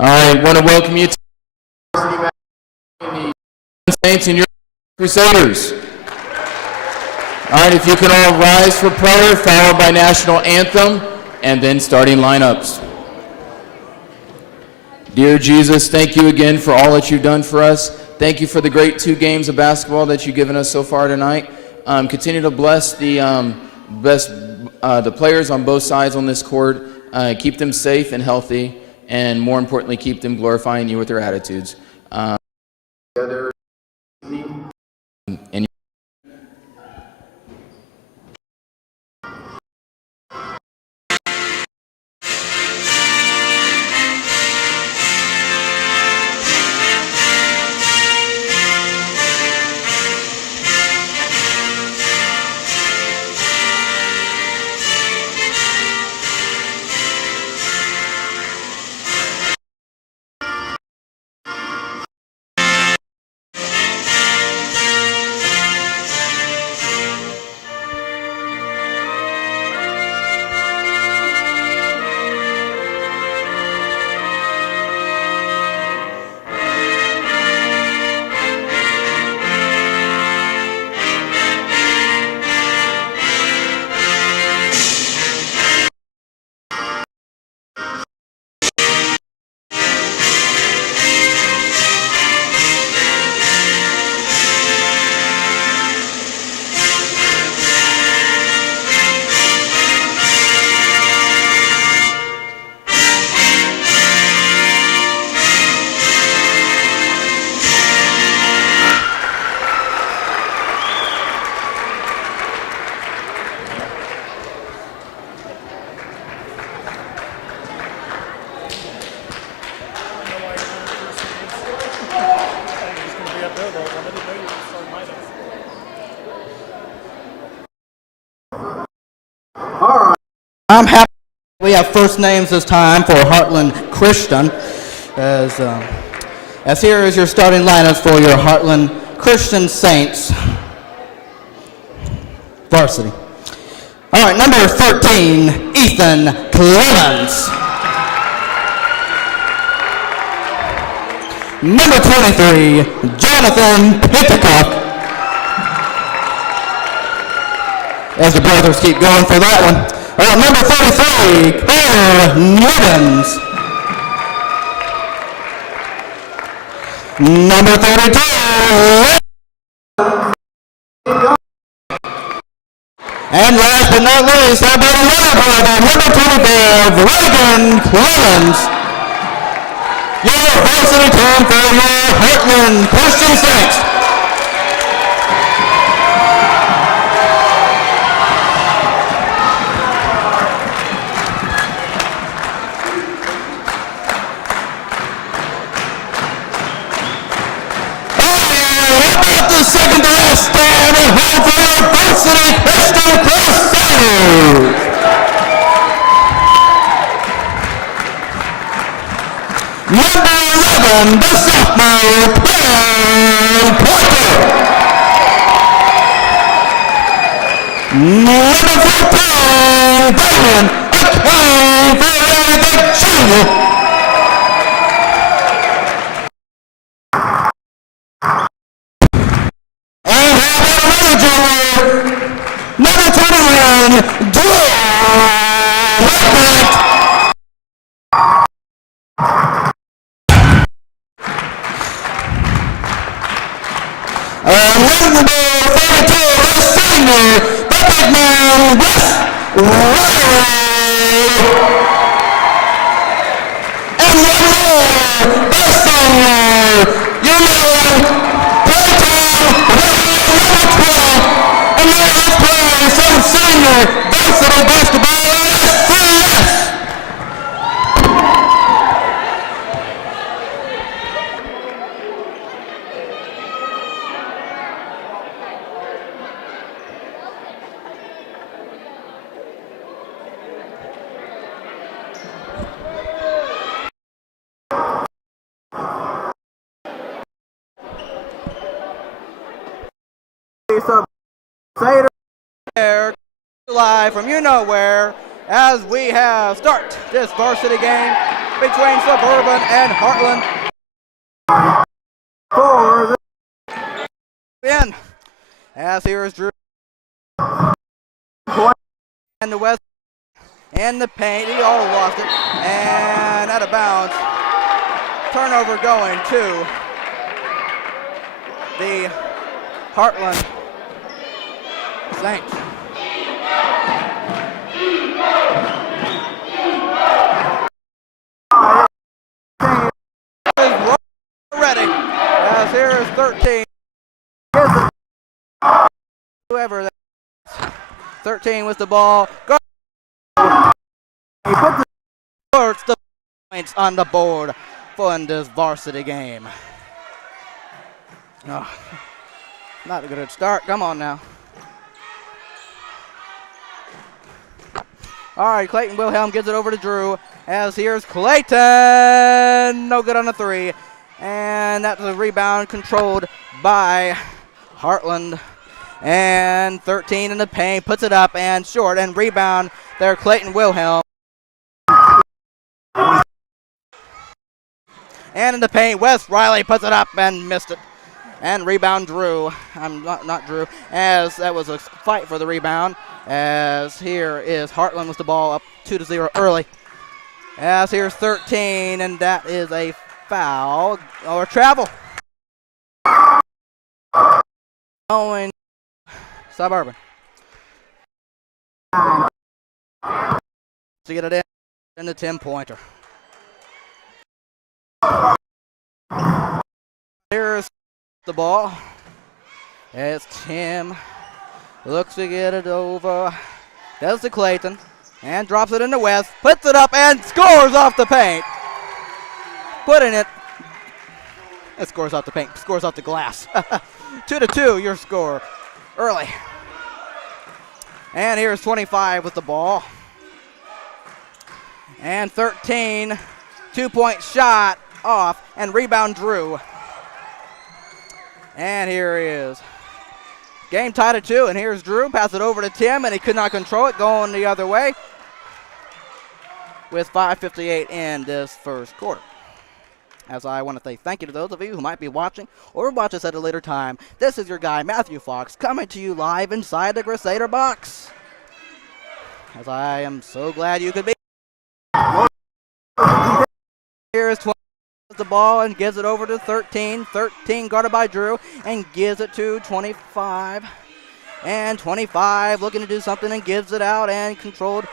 All right, want to welcome you to the Saints and your Crusaders. All right, if you can all rise for prayer, followed by national anthem, and then starting lineups. Dear Jesus, thank you again for all that you've done for us. Thank you for the great 2 games of basketball that you've given us so far tonight. Continue to bless the players on both sides on this court. Keep them safe and healthy, and more importantly, keep them glorifying you with their attitudes. And I'm happy we have first names this time for Heartland Christian, as here is your starting lineups for your Heartland Christian Saints Varsity. All right, number 13, Ethan Clemens. Number 23, Jonathan Pitticock. As the brothers keep going for that one. Number 33, Claire Newlands. Number 32, and last but not least, how about another brother, number 25, Reagan Clemens. Your varsity team for your Heartland Christian Saints. Second to last stand at home for your Varsity Christian Crusaders. Number 11, the sophomore, Penn Porter. Number 14, Brian McCain for the junior. Number 21, Drew Heartland. Number 32, the senior, the big man, Wes Riley. And one more, the senior, you know, and now let's play some senior varsity basketball CS. Live from you know where as we have start this varsity game between Suburban and Heartland for the win. As here is Drew and the West and the paint. He all lost it and out of bounds. Turnover going to the Heartland Saints. Ready, as here is 13. Whoever that is. 13 with the ball. He puts the points on the board for this varsity game. Oh, not a good start. Come on now. All right, Clayton Wilhelm gives it over to Drew. As here's Clayton. No good on the three. And that's a rebound controlled by Heartland. And 13 in the paint. Puts it up and short. And rebound there, Clayton Wilhelm. And in the paint, Wes Riley puts it up and missed it. And rebound Drew. I'm not Drew. As that was a fight for the rebound. As here is Heartland with the ball up 2-0 early. As here's 13, and that is a foul or travel. Going Suburban. To get it in the 10-pointer. Here's the ball. It's Tim. Looks to get it over. Does to Clayton. And drops it in the West. Puts it up and scores off the paint. Putting it. It scores off the paint. Scores off the glass. 2-2 your score. Early. And here's 25 with the ball. And 13. 2-point shot off. And rebound Drew. And here he is. Game tied at 2, and here's Drew. Pass it over to Tim, and he could not control it, going the other way with 5:58 in this first quarter. As I want to say thank you to those of you who might be watching or watch us at a later time. This is your guy, Matthew Fox, coming to you live inside the Crusader box. as I am so glad you could be. Here's 20 the ball and gives it over to 13. 13 guarded by Drew and gives it to 25. And 25 looking to do something and gives it out and controlled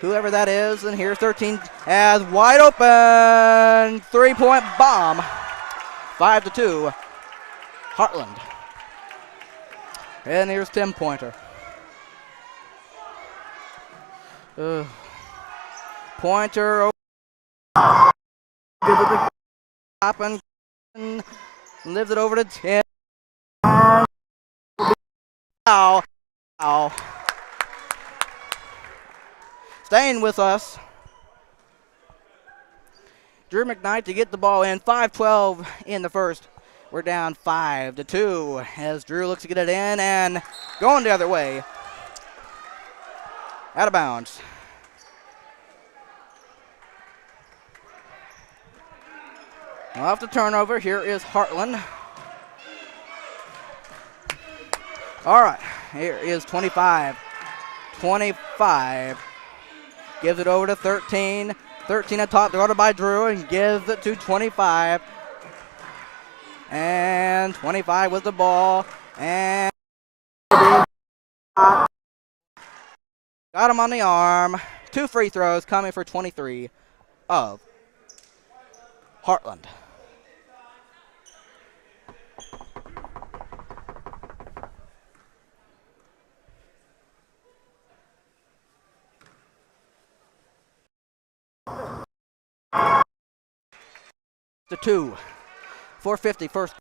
whoever that is. And here's 13 as wide open 3-point bomb. 5-2, Heartland. And here's Tim Pointer. Pointer up and lives it over to Tim. Ow. Ow. Staying with us, Drew McKnight to get the ball in. 5-12 in the first. We're down 5-2 as Drew looks to get it in and going the other way. Out of bounds. Off the turnover, here is Heartland. All right, here is 25. 25 gives it over to 13. 13 at top, guarded by Drew, and gives it to 25. And 25 with the ball, and got him on the arm. 2 free throws coming for 23 of Heartland. The 2, 4:50 first.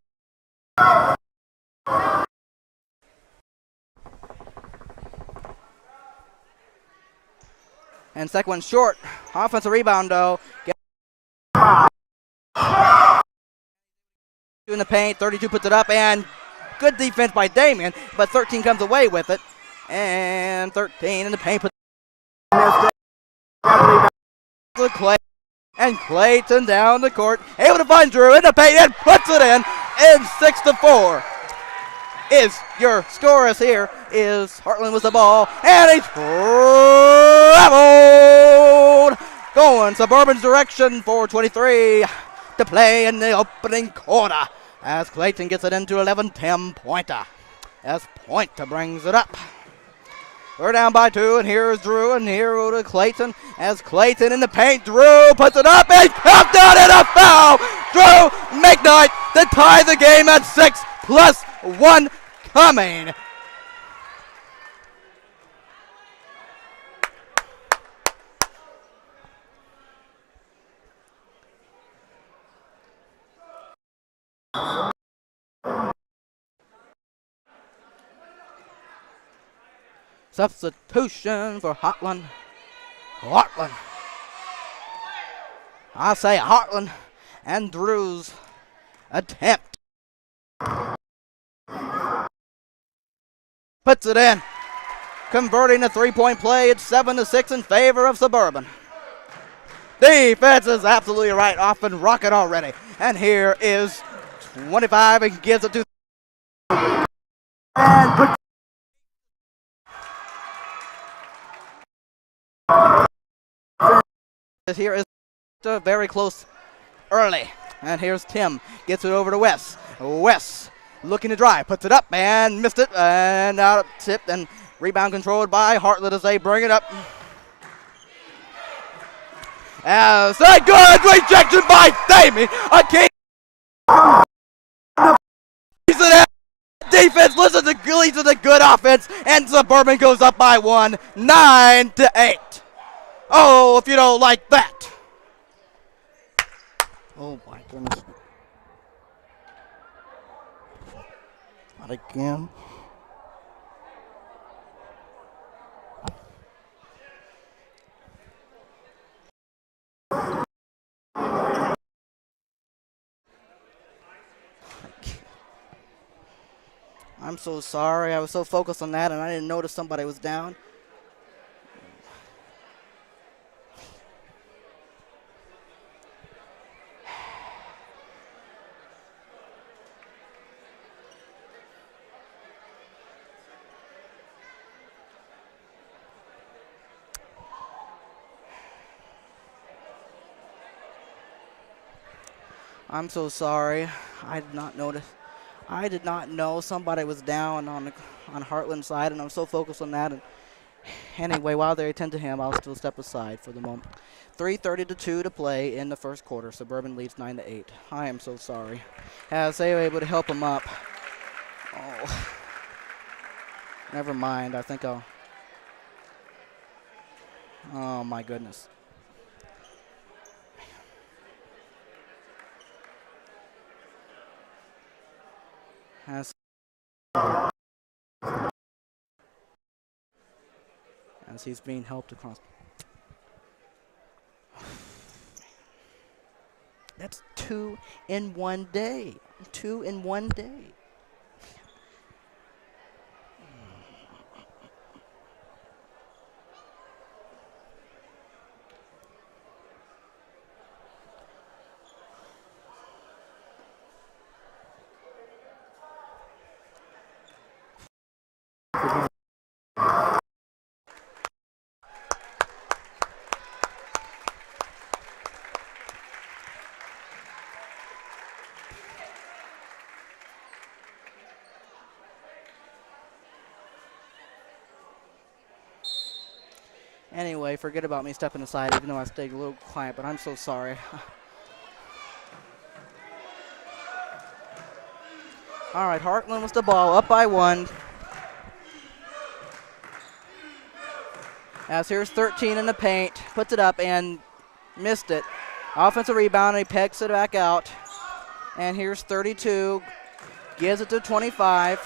And second one short. Offensive rebound though. In the paint, 32 puts it up, and good defense by Damien, but 13 comes away with it. And 13 in the paint. Clay. And Clayton down the court, able to find Drew in the paint and puts it in. And 6-4 is your scorers here. Is Heartland with the ball, and he's traveled. Going Suburban's direction for 23 to play in the opening quarter. As Clayton gets it into 11, 10-pointer. As Pointer brings it up. We're down by 2, and here is Drew, and here to Clayton. As Clayton in the paint, Drew puts it up, and countdown and a foul! Drew McKnight to tie the game at 6 plus 1 coming. Substitution for Heartland. Heartland. I say Heartland and Drew's attempt. Puts it in. Converting a 3-point play. It's 7-6 in favor of Suburban. Defense is absolutely right off and rocking already. And here is 25 and gives it to. Here is very close early. And here's Tim. Gets it over to Wes. Wes looking to drive. Puts it up and missed it. And out tipped and rebound controlled by Heartland as they bring it up. As a good rejection by Damien. A king. Defense leads to the good offense. And Suburban goes up by 1. 9-8. Oh, if you don't like that. Oh, my goodness. Not again. I'm so sorry. I was so focused on that, and I didn't notice somebody was down. I'm so sorry. I did not notice. I did not know somebody was down on Heartland's side, and I'm so focused on that. And anyway, while they attend to him, I'll still step aside for the moment. 3:30-2 to play in the first quarter. Suburban leads 9-8. I am so sorry. As they were able to help him up. Oh, never mind. I think I'll. Oh my goodness. As he's being helped across. That's 2 in 1 day. 2 in 1 day. Anyway, forget about me stepping aside, even though I stayed a little quiet, but I'm so sorry. All right, Heartland with the ball, up by 1. As here's 13 in the paint, puts it up and missed it. Offensive rebound, and he pegs it back out. And here's 32, gives it to 25.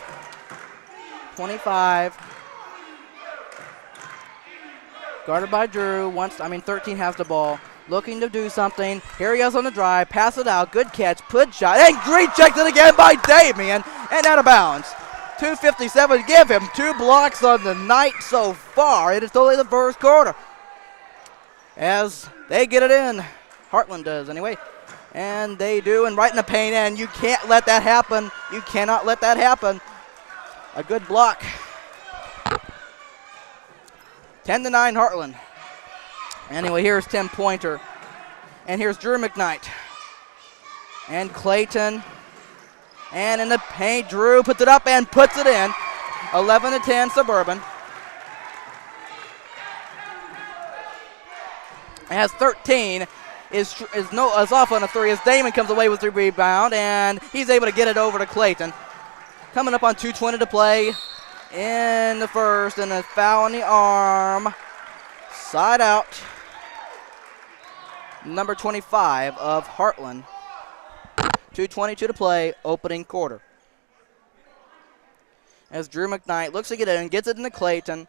25. Guarded by Drew. 13 has the ball. Looking to do something. Here he is on the drive. Pass it out. Good catch. Put shot. And rejects it again by Damian. And out of bounds. 2:57. Give him 2 blocks on the night so far. It is only the first quarter. As they get it in. Heartland does anyway. And they do. And right in the paint. And you can't let that happen. You cannot let that happen. A good block. 10-9 Heartland. Anyway, here's Tim Pointer. And here's Drew McKnight. And Clayton. And in the paint, Drew puts it up and puts it in. 11-10 Suburban. As 13 is off on a 3 as Damon comes away with the rebound, and he's able to get it over to Clayton. Coming up on 2:20 to play in the first, and a foul on the arm. Side out. Number 25 of Heartland. 2:22 to play, opening quarter. As Drew McKnight looks to get it and gets it into Clayton.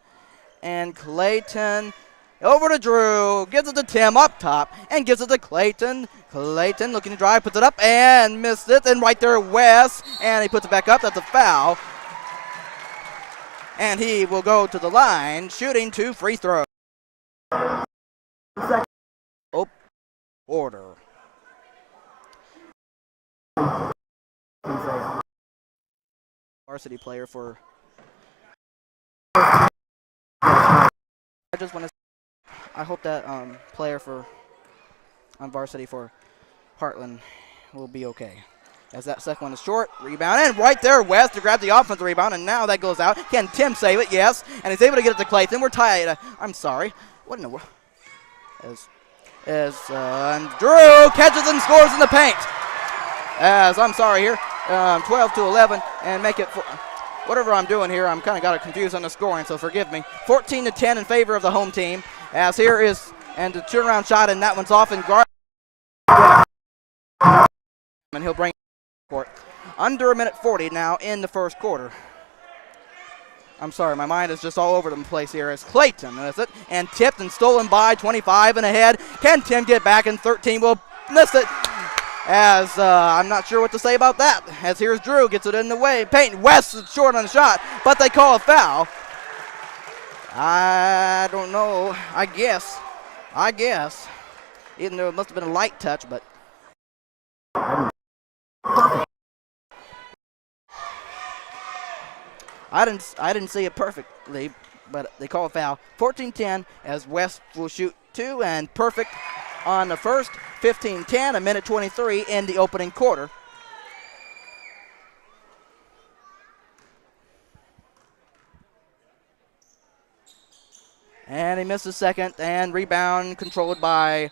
And Clayton over to Drew, gives it to Tim up top, and gives it to Clayton. Clayton looking to drive, puts it up and missed it. And right there, Wes, and he puts it back up. That's a foul. And he will go to the line, shooting 2 free throws. Order. Varsity player for. I just want to. I hope that player for on varsity for Heartland will be okay. As that second one is short, rebound, and right there, West to grab the offensive rebound, and now that goes out. Can Tim save it? Yes, and he's able to get it to Clayton. We're tied. I'm sorry. What in the world? And Drew catches and scores in the paint. As I'm sorry here, 12-11, and make it. Whatever I'm doing here, I'm kind of got it confused on the scoring, so forgive me. 14-10 in favor of the home team. As here is, and the turnaround shot, and that one's off and guard. And he'll bring it court. Under 1:40 now in the first quarter. I'm sorry, my mind is just all over the place here as Clayton with it, and tipped and stolen by 25 and ahead. Can Tim get back, and 13 will miss it. As I'm not sure what to say about that. As here's Drew, gets it in the way. Paint West is short on the shot, but they call a foul. I don't know. I guess. Even though it must have been a light touch, but. I didn't see it perfectly, but they call a foul. 14-10 as West will shoot 2 and perfect on the first. 15-10, a minute 23 in the opening quarter. And he missed a second, and rebound controlled by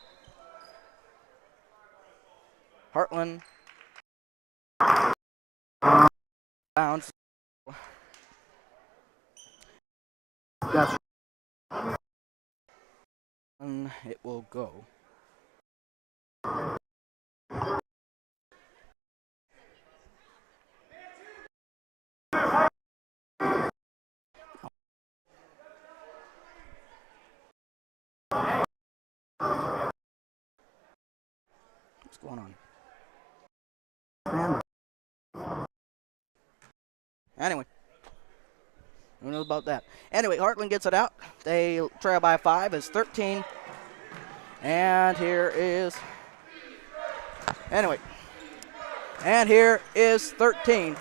Heartland. Bounce. And it will go. What's going on? Anyway, who knows about that? Anyway, Heartland gets it out. They trail by 5. It's 13. And here is, anyway, and here is 13.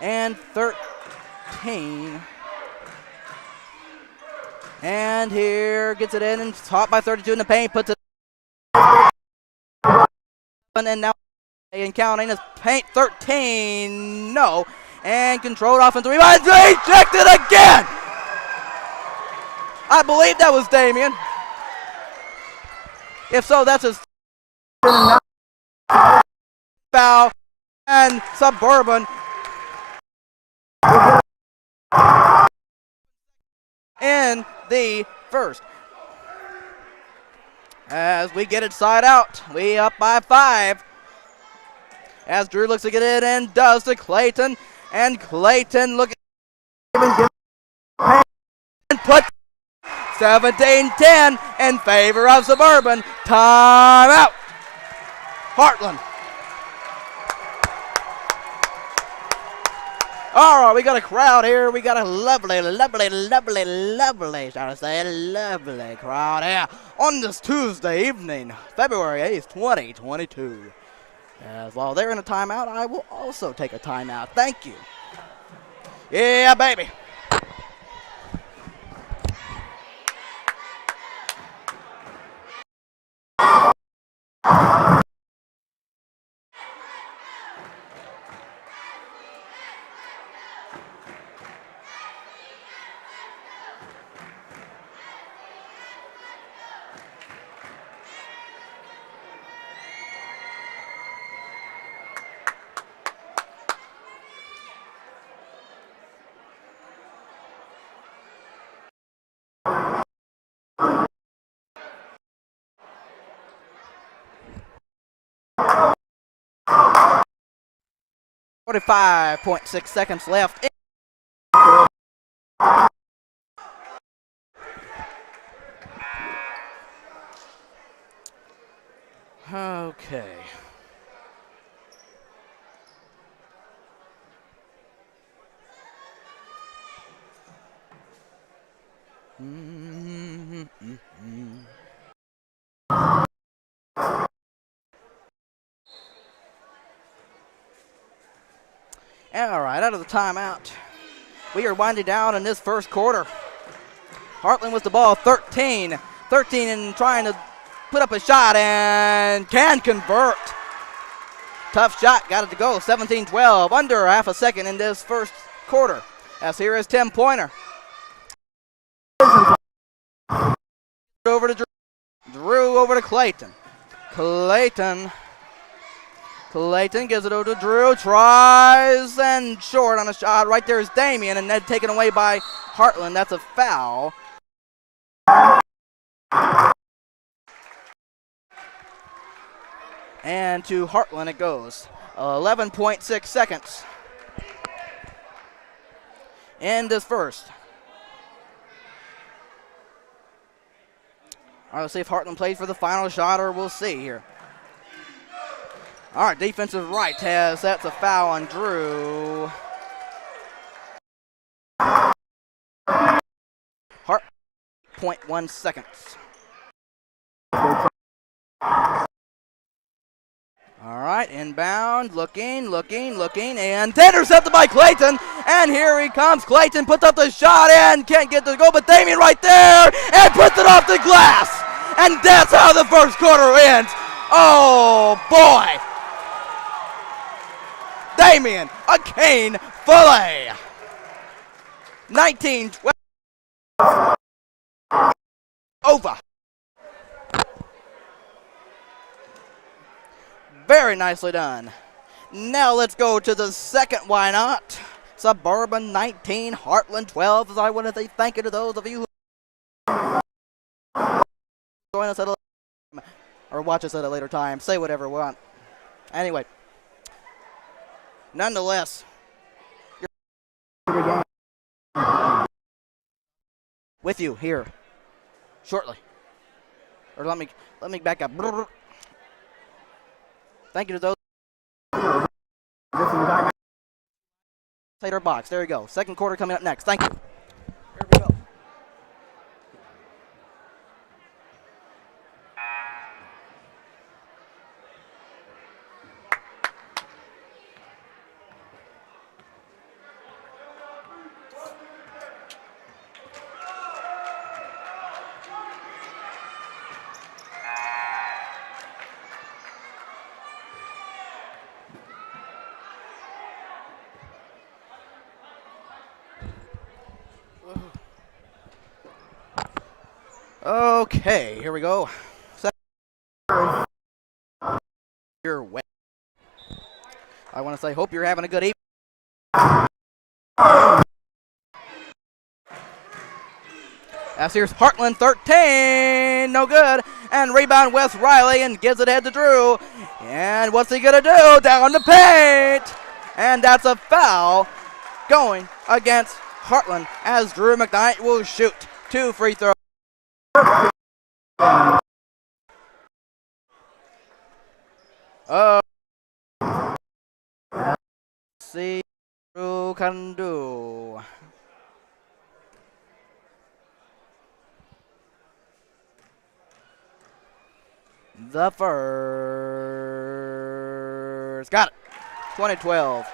And 13. And here gets it in and caught by 32 in the paint. Puts it and now and counting his paint. 13. No. And controlled offensive rebound. He checked it again. I believe that was Damien. If so, that's his foul. And Suburban in the first. As we get it side out, we up by 5. As Drew looks to get it and does to Clayton. And Clayton looking and put 17-10 in favor of Suburban. Timeout. Heartland. All right, we got a crowd here. We got a lovely crowd here on this Tuesday evening, February 8th, 2022. As while they're in a timeout, I will also take a timeout. Thank you. Yeah, baby. .6 seconds left. Okay. All right, out of the timeout. We are winding down in this first quarter. Heartland with the ball, 13 and trying to put up a shot and can convert. Tough shot, got it to go, 17-12, under half a second in this first quarter. As here is Tim Pointer. Over to Drew. Drew over to Clayton. Clayton gives it over to Drew, tries and short on a shot. Right there is Damien, and then taken away by Heartland. That's a foul. And to Heartland it goes. 11.6 seconds in this first. All right, let's see if Heartland plays for the final shot, or we'll see here. All right, defensive right has, that's a foul on Drew. Hart, 0.1 seconds. All right, inbound, looking, and intercepted by Clayton. And here he comes. Clayton puts up the shot and can't get to go, but Damien right there and puts it off the glass. And that's how the first quarter ends. Oh, boy! Damien, a cane fillet. 19-12. Over. Very nicely done. Now let's go to the second why not. Suburban 19, Heartland 12. As I want to say thank you to those of you who join us at a or watch us at a later time. Say whatever we want. Anyway, nonetheless, with you here shortly. Or let me back up. Thank you to those. Tater box. There you go. Second quarter coming up next. Thank you. Here we go. Okay, here we go. Your way. I want to say, hope you're having a good evening. As here's Heartland 13, no good. And rebound Wes Riley and gives it ahead to Drew. And what's he gonna do? Down the paint. And that's a foul going against Heartland as Drew McKnight will shoot 2 free throws. See who can do. The first. Got it. 2012.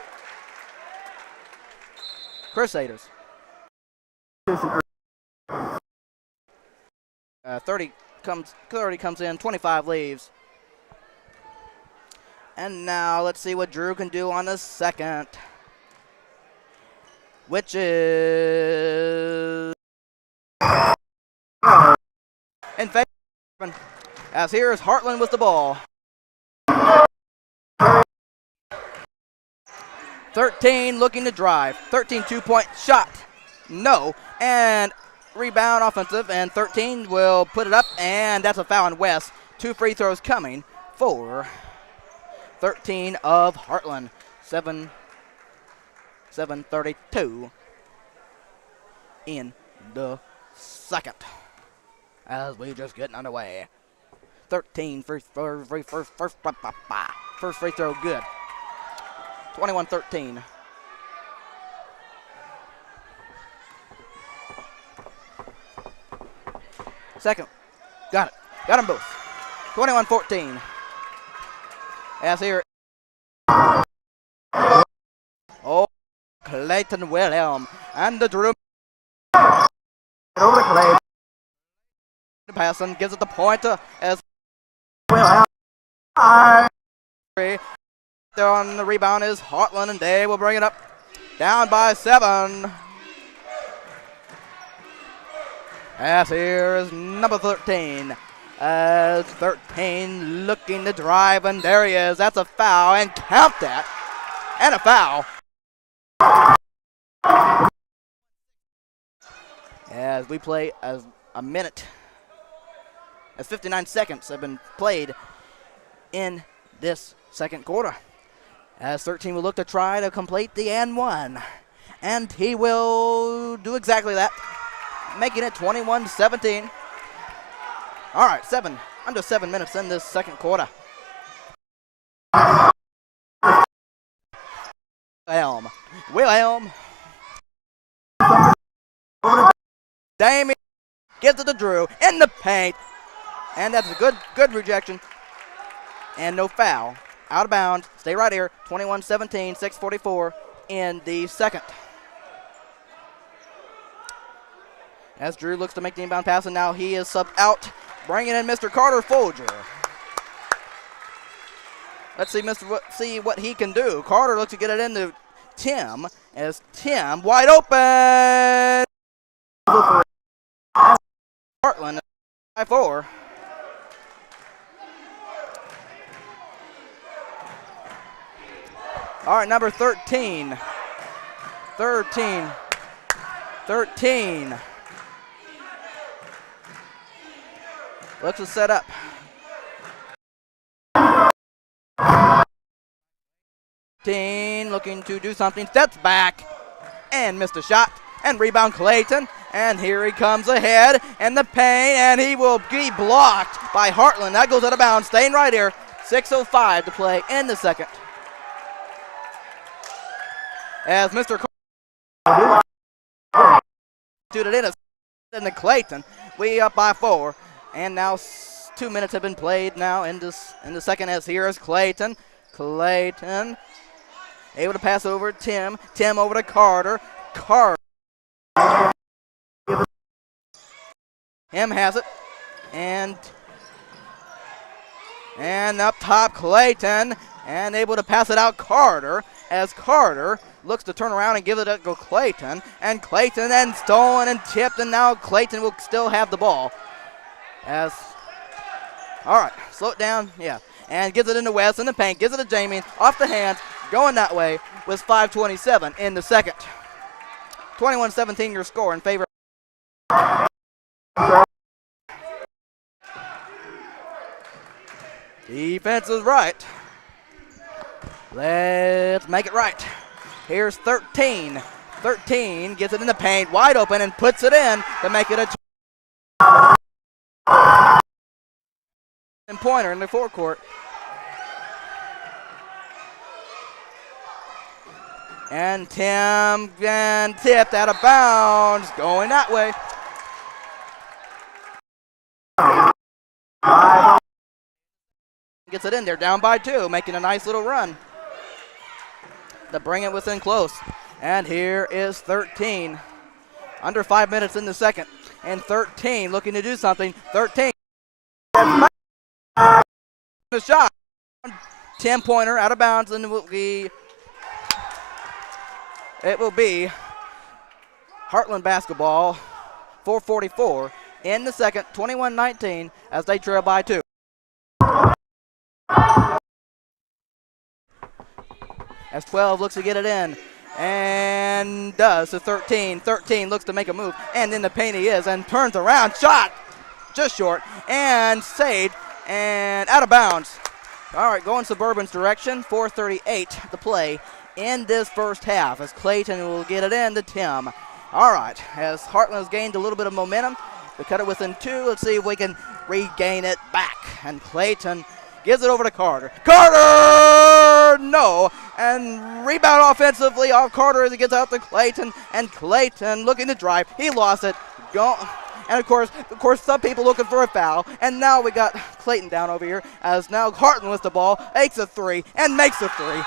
Crusaders. 30 comes in, 25 leaves. And now let's see what Drew can do on the second, which is in favor. As here is Heartland with the ball. 13 looking to drive. 13 two-point shot. No. And rebound offensive. And 13 will put it up. And that's a foul on West. 2 free throws coming for 13 of Heartland. 7:32 in the second. As we just getting underway. 13 first free throw good. 21-13. Second. Got it. Got them both. 21-14. As here. Oh, Clayton Wilhelm. And the Drew. Over to Clay. Passing gives it the pointer as Wilhelm. There on the rebound is Heartland, and they will bring it up. Down by 7. As here is number 13. As 13 looking to drive, and there he is. That's a foul, and count that. And a foul. As we play as a minute, as 59 seconds have been played in this second quarter. As 13 will look to try to complete the and one. And he will do exactly that, making it 21-17. All right, under 7 minutes in this second quarter. Wilhelm. Damien gives it to Drew in the paint. And that's a good rejection. And no foul. Out of bounds. Stay right here. 21-17, 6:44 in the second. As Drew looks to make the inbound pass, and now he is subbed out, bringing in Mr. Carter Folger. Let's see what he can do. Carter looks to get it into Tim, as Tim wide open. Heartland 5-4. All right, number 13. 13. Looks to set up. Looking to do something, steps back and missed a shot, and rebound Clayton, and here he comes ahead in the paint, and he will be blocked by Heartland. That goes out of bounds, staying right here. 6:05 to play in the second. As Mr. Shooted in the Clayton, we up by 4, and now 2 minutes have been played now in the second, as here is Clayton. Clayton able to pass over to Tim. Tim over to Carter. Carter. Him has it. And up top, Clayton. And able to pass it out, Carter. As Carter looks to turn around and give it to Clayton. And Clayton then stolen and tipped. And now Clayton will still have the ball. All right, slow it down. Yeah. And gives it into West in the paint. Gives it to Jamie. Off the hands. Going that way with 5:27 in the second. 21-17 your score in favor. Defense is right. Let's make it right. Here's 13. 13 gets it in the paint, wide open, and puts it in to make it a pointer in the forecourt. And Tim tipped out of bounds, going that way. Gets it in there, down by 2, making a nice little run to bring it within close. And here is 13. Under 5 minutes in the second. And 13 looking to do something. 13. The shot. 10-pointer out of bounds, and it will be Heartland basketball, 4:44 in the second, 21-19 as they trail by 2. As 12 looks to get it in and does to 13. 13 looks to make a move, and in the paint he is, and turns around, shot just short, and saved, and out of bounds. All right, going Suburban's direction, 4:38 to play in this first half as Clayton will get it in to Tim. All right, as Heartland has gained a little bit of momentum, we cut it within 2. Let's see if we can regain it back. And Clayton gives it over to Carter. Carter, no, and rebound offensively off Carter as it gets out to Clayton, and Clayton looking to drive. He lost it. And of course, some people looking for a foul. And now we got Clayton down over here as now Heartland with the ball, takes a 3 and makes a 3.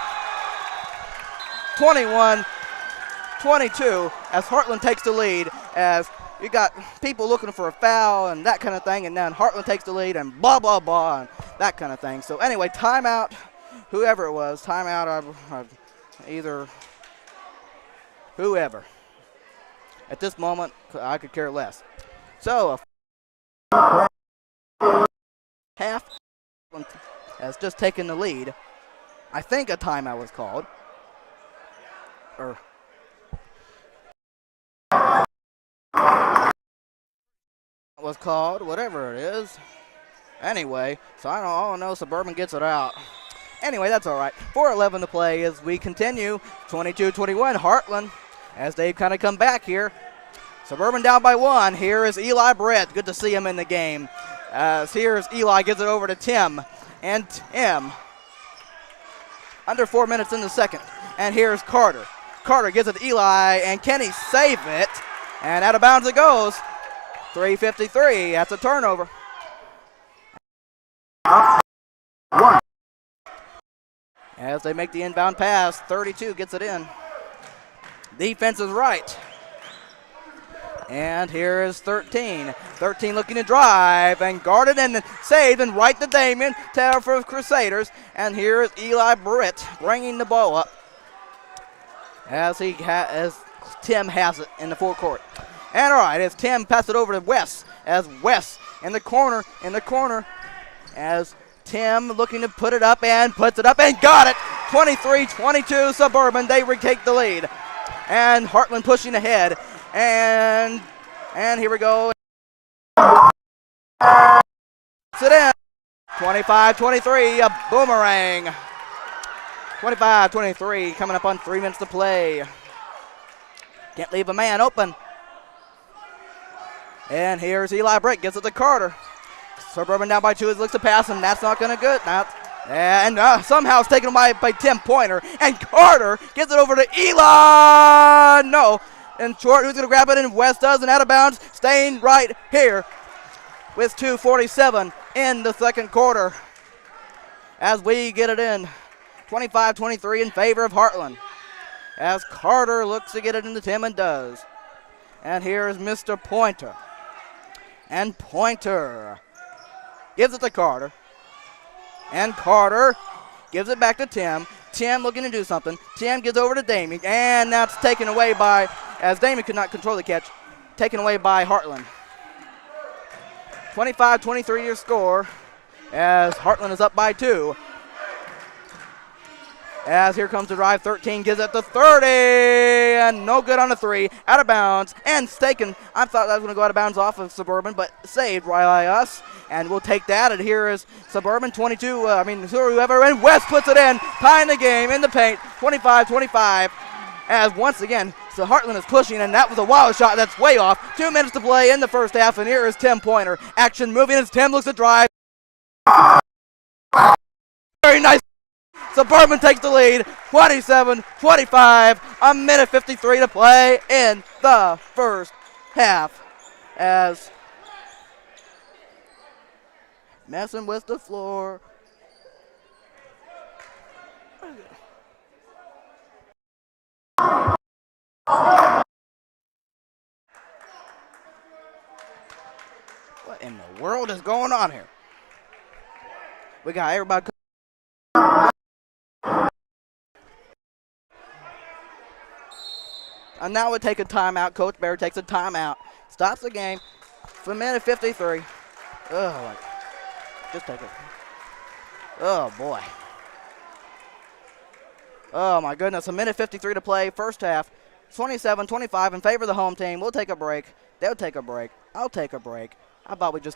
21-22 as Heartland takes the lead, as you got people looking for a foul and that kind of thing, and then Heartland takes the lead and blah, blah, blah, and that kind of thing. So anyway, timeout, whoever it was, timeout, either whoever. At this moment, I could care less. So, half has just taken the lead. I think a timeout was called. Was called, whatever it is. Anyway, so I don't know, Suburban gets it out. Anyway, that's all right. 4:11 to play as we continue. 22-21, Heartland, as they kind of come back here. Suburban down by 1. Here is Eli Brett. Good to see him in the game. As here's Eli, gives it over to Tim. And Tim, under 4 minutes in the second. And here's Carter. Carter gives it to Eli, and can he save it? And out of bounds it goes. 3:53, that's a turnover. As they make the inbound pass, 32 gets it in. Defense is right. And here is 13. 13 looking to drive and guarded and saved and right to Damien. Taylor for Crusaders. And here is Eli Britt bringing the ball up as Tim has it in the forecourt. And all right, as Tim passes it over to Wes, as Wes in the corner, as Tim looking to put it up and puts it up and got it. 23-22 Suburban, they retake the lead. And Heartland pushing ahead. And here we go. Sit in. 25-23, a boomerang. 25-23, coming up on 3 minutes to play. Can't leave a man open. And here's Eli Britt, gets it to Carter. Suburban down by 2, looks to pass, and that's not going to good. And somehow it's taken away by Tim Pointer. And Carter gets it over to Eli. No. And short, who's going to grab it? And West does, and out of bounds, staying right here with 2:47 in the second quarter. As we get it in, 25-23 in favor of Heartland. As Carter looks to get it into Tim and does. And here is Mr. Pointer. And Pointer gives it to Carter. And Carter gives it back to Tim. Tim looking to do something. Tim gives over to Damien. And that's taken away by, as Damien could not control the catch, taken away by Heartland. 25-23 your score as Heartland is up by 2. As here comes the drive, 13 gives it to 30, and no good on the 3, out of bounds, and it's taken. I thought that was going to go out of bounds off of Suburban, but saved right by us, and we'll take that, and here is Suburban, whoever, and West puts it in, tying the game in the paint, 25-25, as once again, so Heartland is pushing, and that was a wild shot that's way off. 2 minutes to play in the first half, and here is Tim Pointer. Action moving as Tim looks to drive. Very nice. Suburban takes the lead, 27-25, a minute 53 to play in the first half. As messing with the floor. What in the world is going on here? We got everybody. And now we take a timeout. Coach Bear takes a timeout. Stops the game for a minute 53. Oh, just take it. Oh, boy. Oh, my goodness. A minute 53 to play. First half. 27-25 in favor of the home team. We'll take a break. They'll take a break. I'll take a break. How about we just...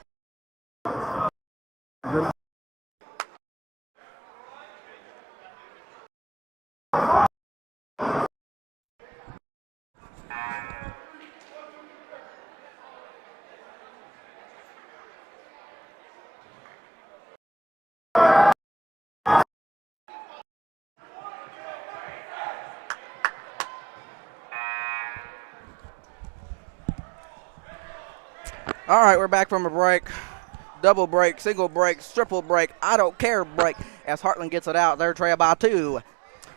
All right, we're back from a break. Double break, single break, triple break, I don't care break as Heartland gets it out. They're trailed by 2.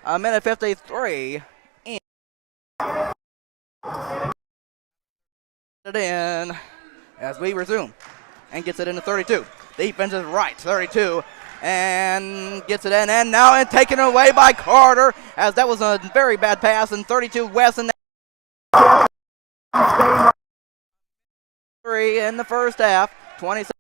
A minute 53 in. It in as we resume and gets it into 32. Defense is right, 32, and gets it in, and now it's taken away by Carter as that was a very bad pass, and 32 West in that. 3 in the first half, 27.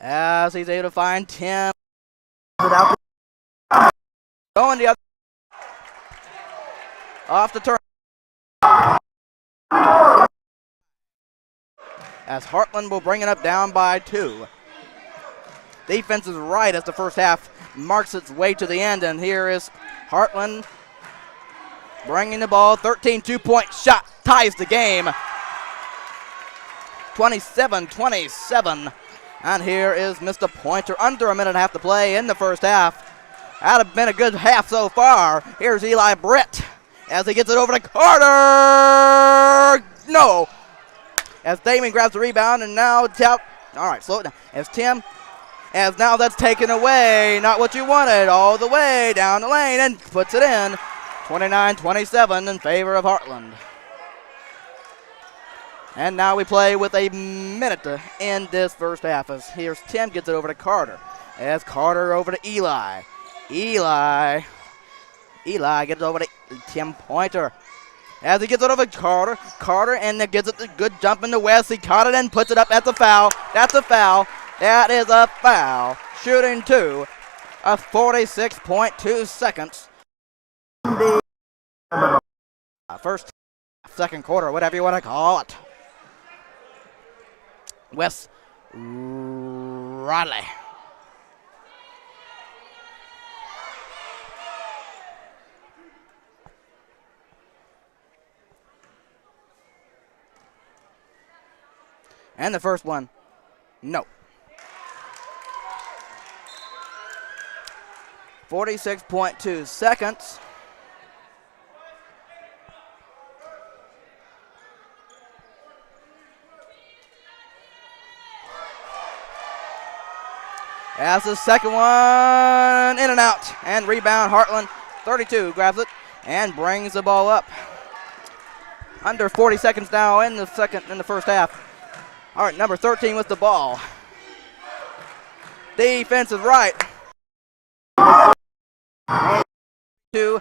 As he's able to find Tim. Going the other. Off the turn. As Heartland will bring it up down by 2. Defense is right as the first half marks its way to the end, and here is Heartland bringing the ball. 13 two-point shot ties the game. 27-27. And here is Mr. Pointer. Under a minute and a half to play in the first half. That has been a good half so far. Here's Eli Britt as he gets it over to Carter. No. As Damon grabs the rebound and now tap. All right, slow it down. As Tim as now that's taken away. Not what you wanted. All the way down the lane and puts it in. 29-27 in favor of Heartland. And now we play with a minute to end this first half. As here's Tim, gets it over to Carter. As Carter over to Eli. Eli gets it over to Tim Pointer. As he gets it over to Carter, and then gets it a good jump in the West. He caught it and puts it up. That's a foul. That's a foul. That is a foul. Shooting two of 46.2 seconds. First, second quarter, whatever you want to call it. Wes Riley. And the first one, no. 46.2 seconds. As the second one, in and out. And rebound, Heartland, 32, grabs it and brings the ball up. Under 40 seconds now in the first half. All right, number 13 with the ball. Defensive right. Two.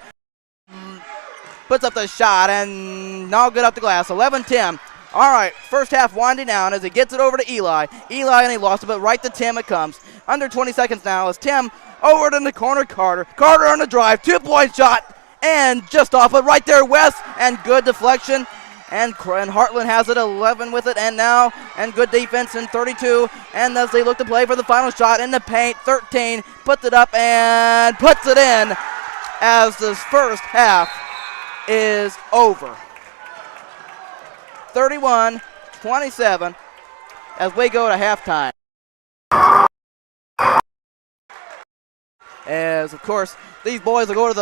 Puts up the shot and not good off the glass. 11-10. All right, first half winding down as he gets it over to Eli. And he lost it, but right to Tim it comes. Under 20 seconds now as Tim over to the corner, Carter. Carter on the drive, 2-point shot, and just off it right there, West, and good deflection. And Heartland has it 11 with it, and good defense in 32. And as they look to play for the final shot in the paint, 13 puts it up and puts it in as this first half is over. 31-27 as we go to halftime. As of course these boys will go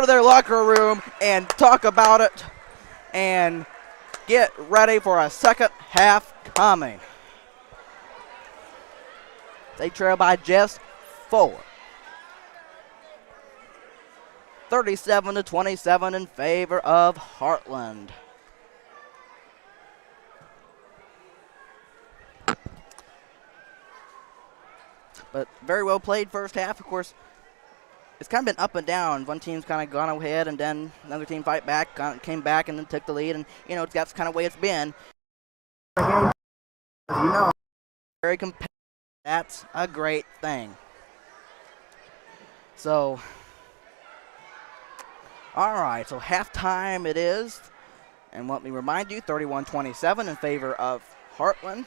to their locker room and talk about it and get ready for a second half coming. They trail by just 4. 37-27 in favor of Heartland. But very well played first half. Of course, it's kind of been up and down. One team's kind of gone ahead, and then another team fight back, came back, and then took the lead. And, that's kind of the way it's been. Very competitive. That's a great thing. So, all right, so halftime it is. And let me remind you, 31-27 in favor of Heartland.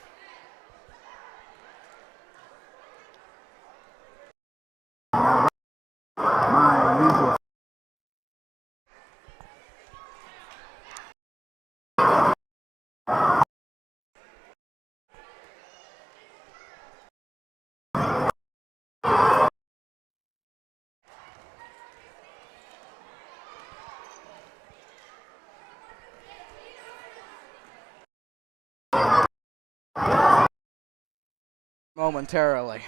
Momentarily.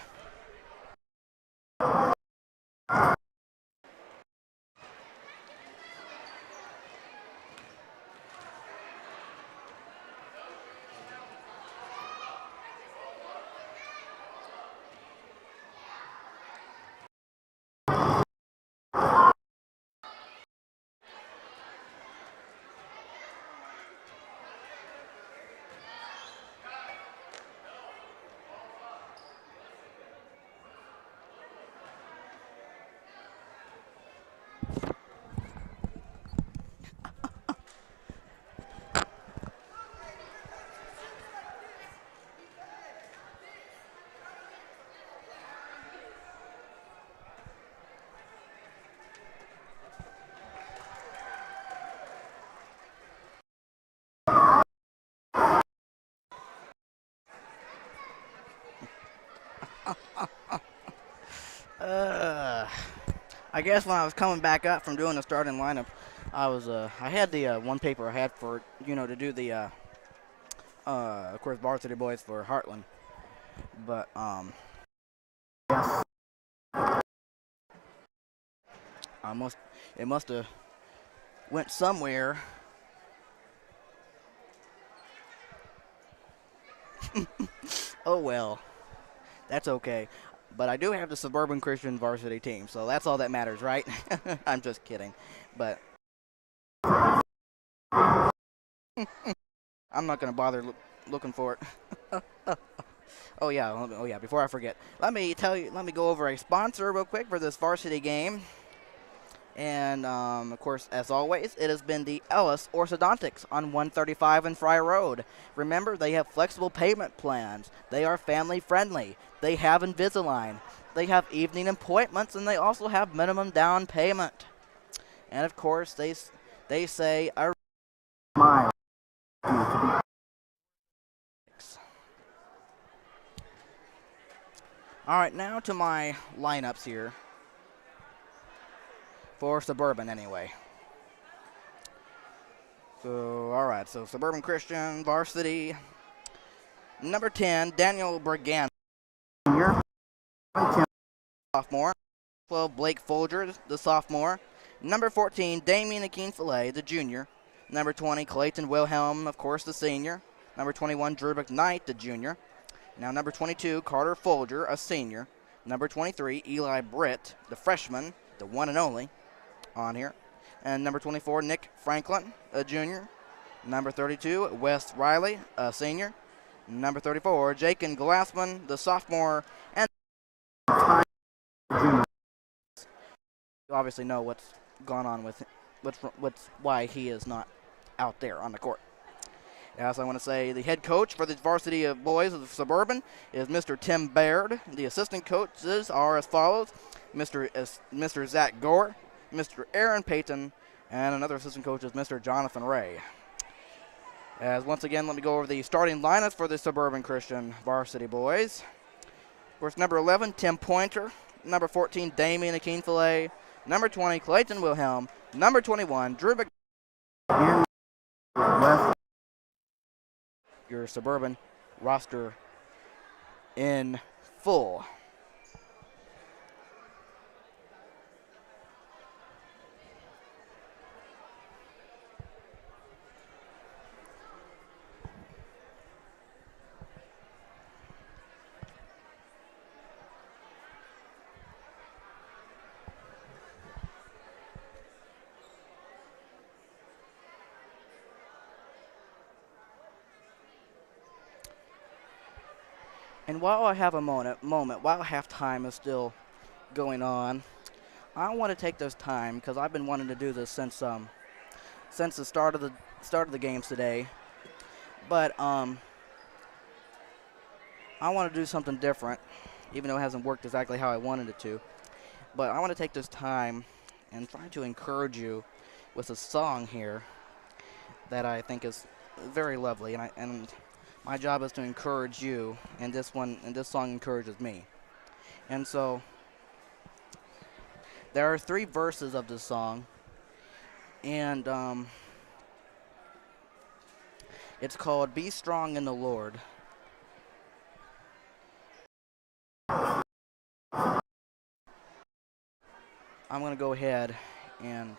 I guess when I was coming back up from doing the starting lineup, I had the one paper I had for to do the of course Varsity boys for Heartland, but It must have went somewhere. Oh well, that's okay. But I do have the Suburban Christian varsity team, so that's all that matters, right? I'm just kidding. But I'm not going to bother looking for it. Oh yeah, before I forget, let me go over a sponsor real quick for this varsity game. And, of course, as always, it has been the Ellis Orthodontics on 135 and Fry Road. Remember, they have flexible payment plans. They are family-friendly. They have Invisalign. They have evening appointments, and they also have minimum down payment. And, of course, they say a smile. All right, now to my lineups here. For Suburban, anyway. So, all right, so Suburban Christian, varsity. Number 10, Daniel Bergan, sophomore. 12, Blake Folger, the sophomore. Number 14, Damien Akin-Fillet, the junior. Number 20, Clayton Wilhelm, of course, the senior. Number 21, Drew McKnight, the junior. Now, number 22, Carter Folger, a senior. Number 23, Eli Britt, the freshman, the one and only on here. And number 24, Nick Franklin, a junior. Number 32, Wes Riley, a senior. Number 34, Jakin Glassman, the sophomore. And you obviously know what's gone on with why he is not out there on the court. As I want to say, the head coach for the varsity of boys of Suburban is Mr. Tim Baird. The assistant coaches are as follows: Mr. Zach Gore, Mr. Aaron Payton, and another assistant coach is Mr. Jonathan Ray. As once again, let me go over the starting lineups for the Suburban Christian varsity boys. Of course, number 11, Tim Pointer. Number 14, Damien Akin-Fillet. Number 20, Clayton Wilhelm. Number 21, Drew McKnight. Your Suburban roster in full. And while I have a moment, while halftime is still going on, I want to take this time because I've been wanting to do this since the start of the games today. But I want to do something different, even though it hasn't worked exactly how I wanted it to. But I want to take this time and try to encourage you with a song here that I think is very lovely, and my job is to encourage you, and this song encourages me. And so there are 3 verses of this song, and it's called "Be Strong in the Lord." I'm going to go ahead and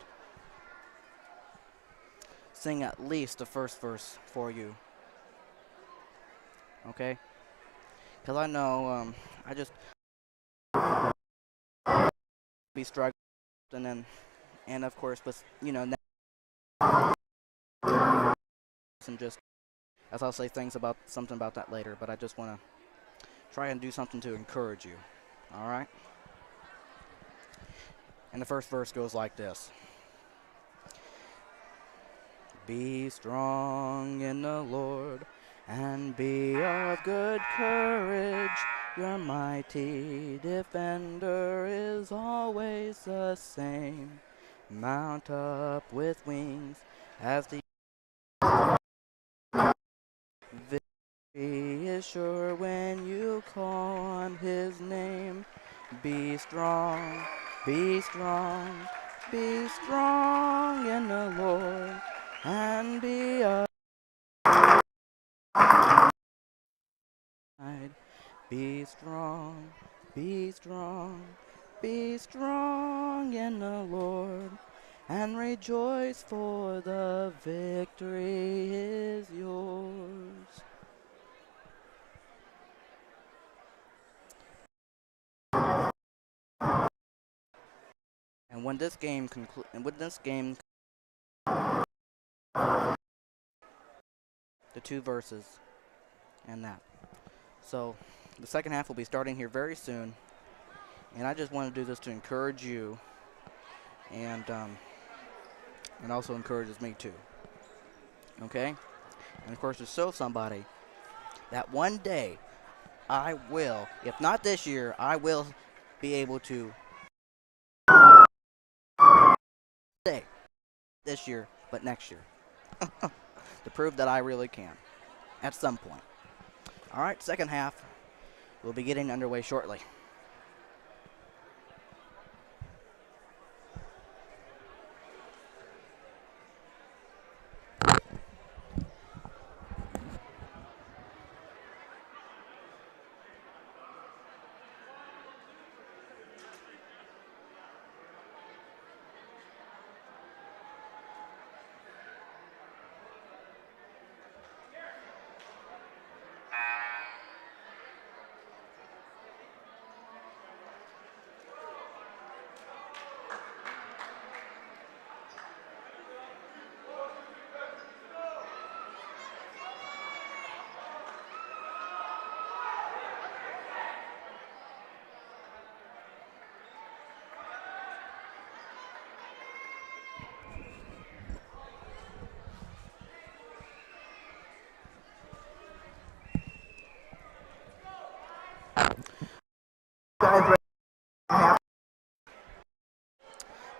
sing at least the first verse for you. Okay? Because I know I just be struggling, and of course, but and just as I'll say something about that later. But I just want to try and do something to encourage you. All right? And the first verse goes like this: Be strong in the Lord and be of good courage. Your mighty defender is always the same. Mount up with wings as the victory is sure when you call on his name. Be strong, be strong, be strong in the Lord and be of be strong, Be strong in the Lord, and rejoice, for the victory is yours. And when this game the two verses and that. So the second half will be starting here very soon, and I just want to do this to encourage you, and also encourages me too. Okay? And of course, to show somebody that one day I will, if not this year, I will be able to stay this year, but next year, to prove that I really can at some point. All right, second half will be getting underway shortly.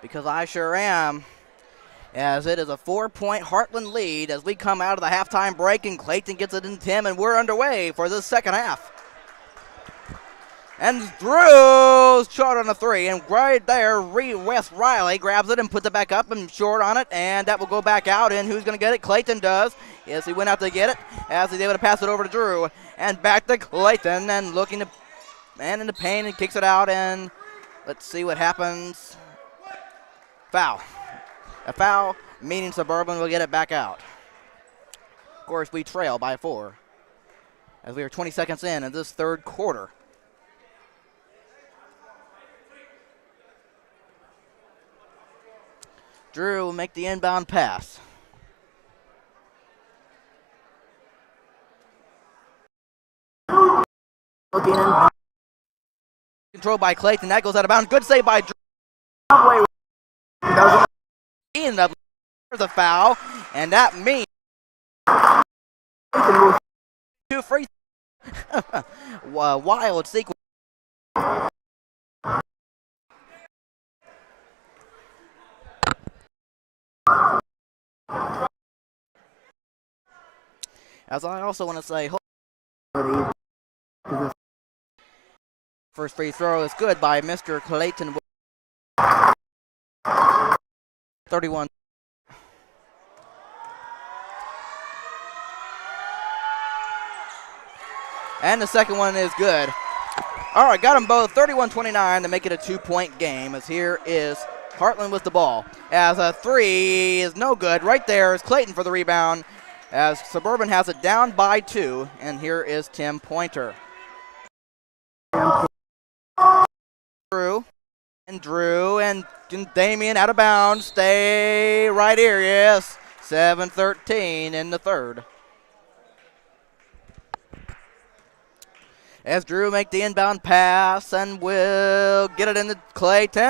Because I sure am, as it is a 4-point Heartland lead as we come out of the halftime break, and Clayton gets it in 10, and we're underway for this second half. And Drew's short on a three, and right there, Wes Riley grabs it and puts it back up and short on it, and that will go back out, and who's going to get it? Clayton does. Yes, he went out to get it, as he's able to pass it over to Drew, and back to Clayton, and looking to, and in the paint, and kicks it out, and let's see what happens. Foul. A foul, meaning Suburban will get it back out. Of course, we trail by 4, as we are 20 seconds in this third quarter. Drew will make the inbound pass. Controlled by Clayton. That goes out of bounds. Good save by Drew. There's a foul, and that means 2 free. Wild sequence. As I also want to say, first free throw is good by Mr. Clayton. 31. And the second one is good. All right, got them both. 31-29 to make it a 2-point game, as here is Heartland with the ball. As a three is no good. Right there is Clayton for the rebound, as Suburban has it down by 2, and here is Tim Pointer. Drew and Damian out of bounds. Stay right here, yes. 7-13 in the third. As Drew make the inbound pass and will get it into Clayton.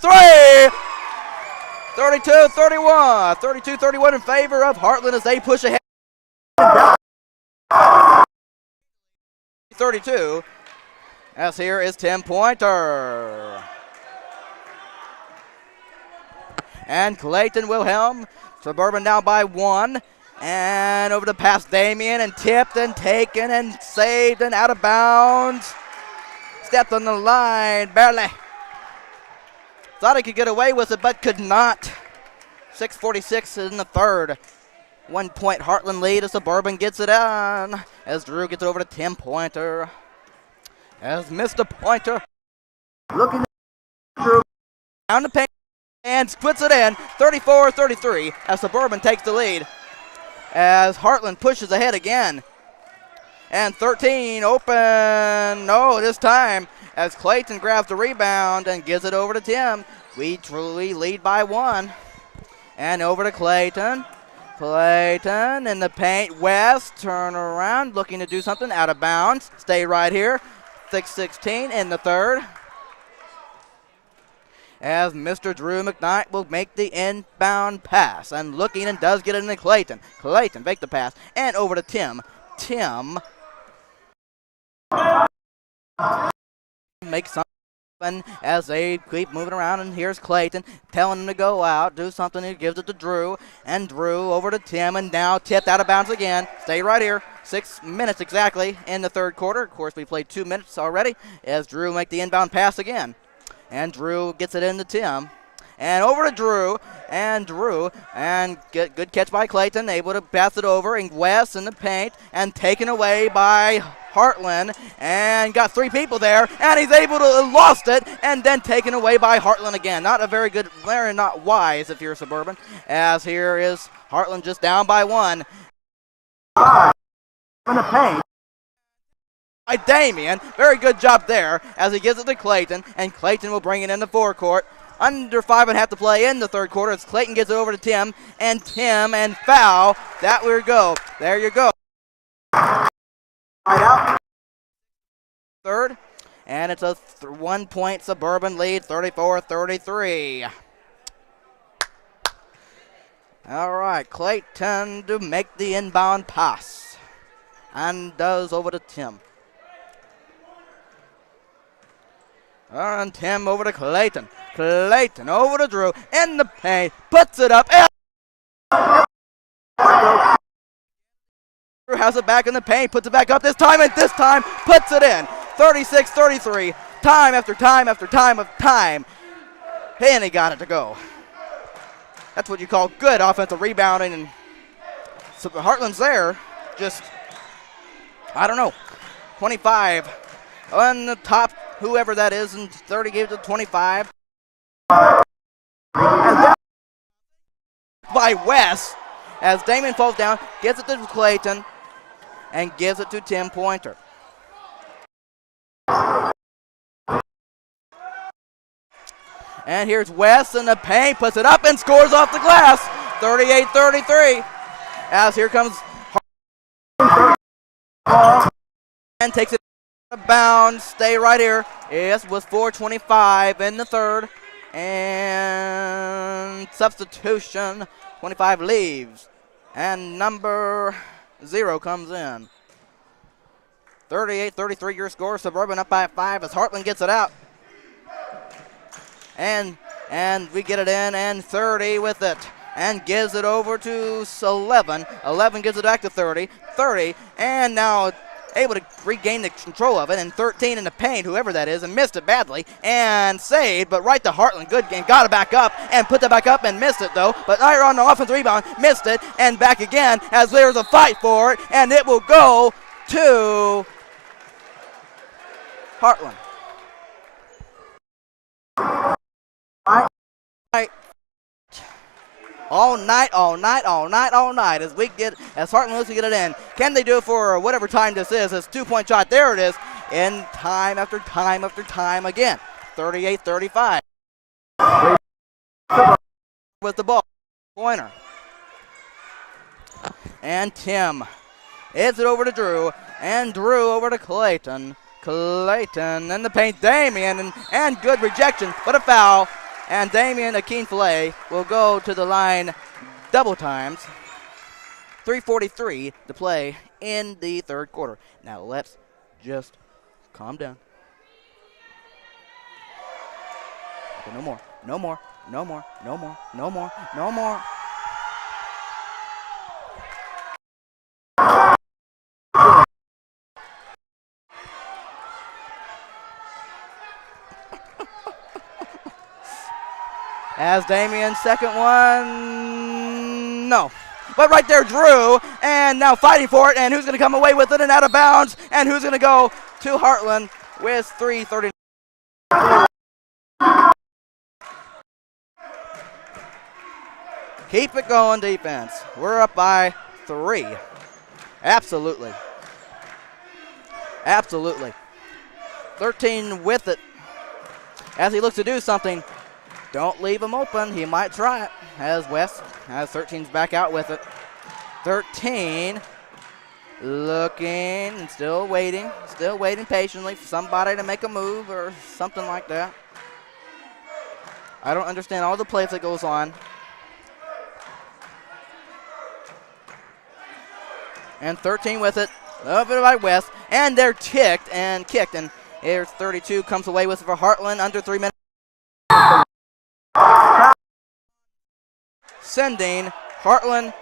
3! 32-31. 32-31 in favor of Heartland as they push ahead. 32. As here is Tim Pointer. And Clayton Wilhelm. Suburban now by 1. And over the pass, Damian, and tipped and taken and saved and out of bounds. Stepped on the line, barely. Thought he could get away with it, but could not. 6:46 in the third. 1-point Heartland lead as Suburban gets it on. As Drew gets it over to Tim Pointer. Has missed a pointer. Looking down the paint and puts it in. 34-33 as Suburban takes the lead. As Heartland pushes ahead again. And 13 open. No, this time as Clayton grabs the rebound and gives it over to Tim. We truly lead by 1. And over to Clayton. Clayton in the paint. West, turn around, looking to do something out of bounds. Stay right here. 6-16 in the third. As Mr. Drew McKnight will make the inbound pass. And looking and does get it into Clayton. Clayton make the pass. And over to Tim. Tim makes something as they keep moving around. And here's Clayton telling him to go out. Do something. He gives it to Drew. And Drew over to Tim. And now tipped out of bounds again. Stay right here. 6 minutes exactly in the third quarter. Of course, we played 2 minutes already. As Drew make the inbound pass again. And Drew gets it into Tim. And over to Drew. And good catch by Clayton. Able to pass it over. And West in the paint. And taken away by Heartland. And got 3 people there. And he's able to lost it. And then taken away by Heartland again. Not a very good, very not wise if you're Suburban. As here is Heartland just down by 1. In the paint. By Damien. Very good job there as he gives it to Clayton. And Clayton will bring it in the forecourt. Under 5.5 to play in the third quarter as Clayton gets it over to Tim. And Tim and foul. That will go. There you go. Third. And it's a 1-point Suburban lead. 34-33. All right. Clayton to make the inbound pass. And does over to Tim. And Tim over to Clayton. Clayton over to Drew. In the paint. Puts it up. And Drew has it back in the paint. Puts it back up this time. And this time puts it in. 36-33. Time after time after time of time. And he got it to go. That's what you call good offensive rebounding. And so Heartland's there. Just, I don't know. 25 on the top. Whoever that is, and 30 gave it to 25. By West, as Damon falls down, gives it to Clayton, and gives it to Tim Pointer. And here's West in the paint, puts it up and scores off the glass. 38-33. As here comes and takes it. Bounds, stay right here. Yes, with 4:25 in the third. And substitution, 25 leaves. And number 0 comes in. 38-33 your score. Suburban up by 5 as Heartland gets it out. And we get it in, and 30 with it. And gives it over to 11. 11 gives it back to 30. 30, and now able to regain the control of it, and 13 in the paint, whoever that is, and missed it badly, and saved, but right to Heartland, good game, got it back up, and put it back up, and missed it though, but Ira on the offensive rebound, missed it, and back again, as there's a fight for it, and it will go to Heartland. All night, as Heartland looks to get it in. Can they do it for whatever time this is? It's 2-point shot. There it is. In time after time after time again. 38-35. With the ball. Pointer. And Tim. Hits it over to Drew. And Drew over to Clayton. Clayton in the paint. Damien. And good rejection, but a foul. And Damien Akinfele will go to the line double times. 3:43 to play in the third quarter. Now let's just calm down. Okay, no more. As Damien's second one, no. But right there, Drew, and now fighting for it, and who's going to come away with it and out of bounds, and who's going to go to Heartland with 3:30. Keep it going, defense. We're up by 3. Absolutely. Absolutely. 13 with it. As he looks to do something, don't leave him open. He might try it. As 13's back out with it. 13 looking and still waiting patiently for somebody to make a move or something like that. I don't understand all the plays that goes on. And 13 with it. A little bit by West. And they're ticked and kicked. And here's 32 comes away with it for Heartland under 3 minutes. Sending Heartland.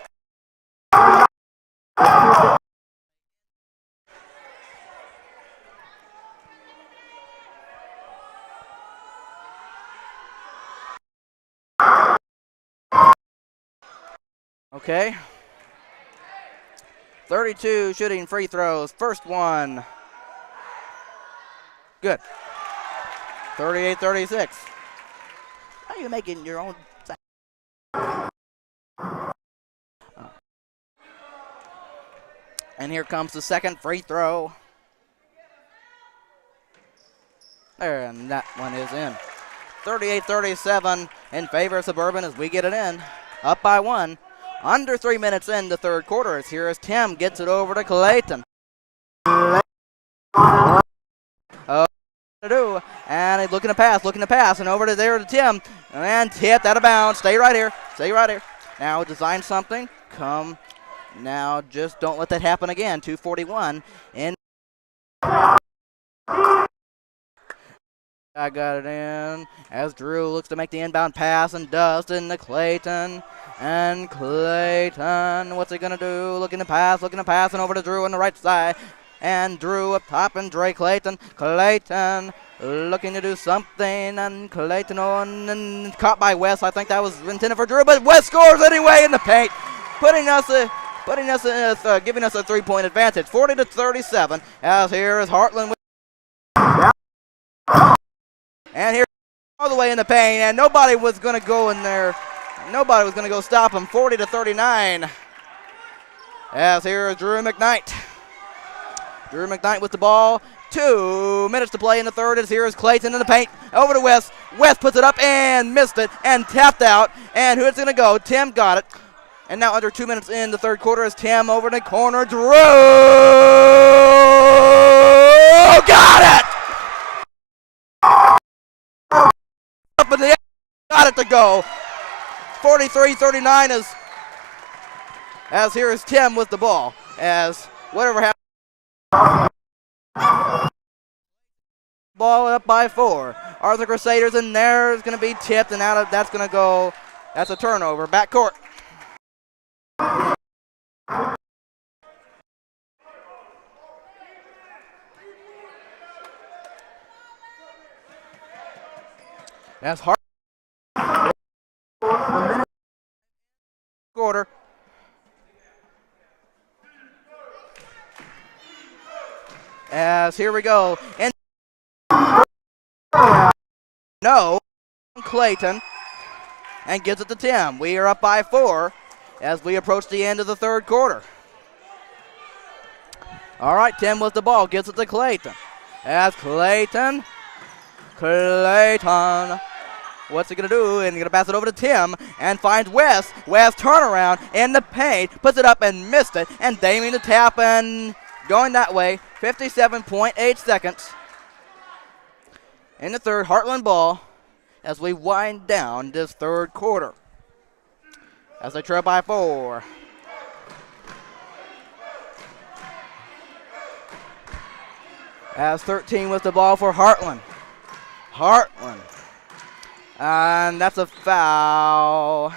Okay. 32 shooting free throws. First one. Good. 38-36. How are you making your own? And here comes the second free throw. And that one is in. 38-37 in favor of Suburban as we get it in. Up by 1. Under 3 minutes in the third quarter. As here as Tim gets it over to Clayton. And he's looking to pass, and over to there to Tim. And tipped out of bounds. Stay right here. Now design something. Come. Now just don't let that happen again. 2:41 in. I got it in as Drew looks to make the inbound pass and does into Clayton. And Clayton, what's he going to do? Looking to pass and over to Drew on the right side. And Drew up top and Dre Clayton. Clayton looking to do something, and Clayton on and caught by West. I think that was intended for Drew, but West scores anyway in the paint, giving us a 3-point advantage, 40-37. As here is Heartland. And here all the way in the paint, and nobody was going to go in there. Nobody was going to go stop him. 40-39. As here is Drew McKnight. Drew McKnight with the ball. 2 minutes to play in the third. As here is Clayton in the paint. Over to West. West puts it up and missed it and tapped out. And who's going to go? Tim got it. And now under 2 minutes in the third quarter is Tim over in the corner. Drew got it! Up in the air. Got it to go. 43-39 as here is Tim with the ball. As whatever happened. Ball up by 4. Arthur Crusaders in there is going to be tipped, and out of that's going to go. That's a turnover. Back court. That's hard. Quarter. As here we go. And no, Clayton, and gives it to Tim. We are up by 4 as we approach the end of the third quarter. All right, Tim with the ball, gives it to Clayton. As Clayton, what's he going to do? And he's going to pass it over to Tim and finds West. West turnaround in the paint, puts it up and missed it. And Damien to tap and going that way. 57.8 seconds in the third. Heartland ball as we wind down this third quarter. As they trail by 4. As 13 with the ball for Heartland. And that's a foul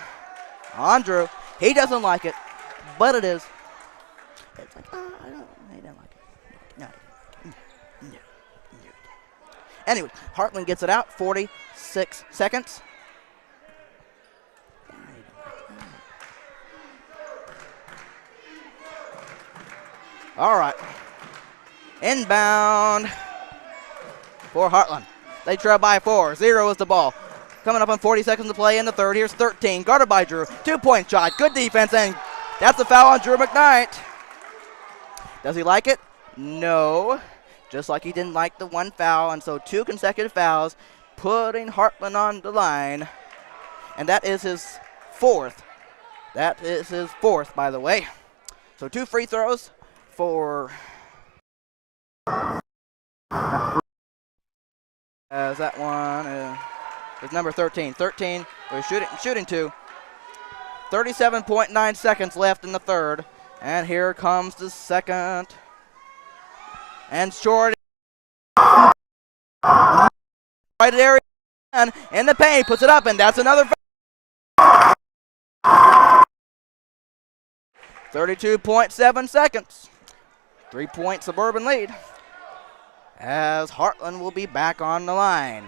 on Drew. He doesn't like it, but it is. It's like, he didn't like it. No. Anyway, Heartland gets it out, 46 seconds. All right. Inbound. for Heartland. They trail by 4. 0 is the ball. Coming up on 40 seconds to play in the third. Here's 13. Guarded by Drew. 2-point shot. Good defense, and that's a foul on Drew McKnight. Does he like it? No. Just like he didn't like the one foul, and so 2 consecutive fouls, putting Heartland on the line. And that is his 4th. That is his 4th, by the way. So 2 free throws for... As that one is number 13. 13, we're shooting 2. 37.9 seconds left in the third. And here comes the second. And short. Right area in the paint, puts it up, and that's another. 32.7 seconds. 3-point Suburban lead. As Heartland will be back on the line.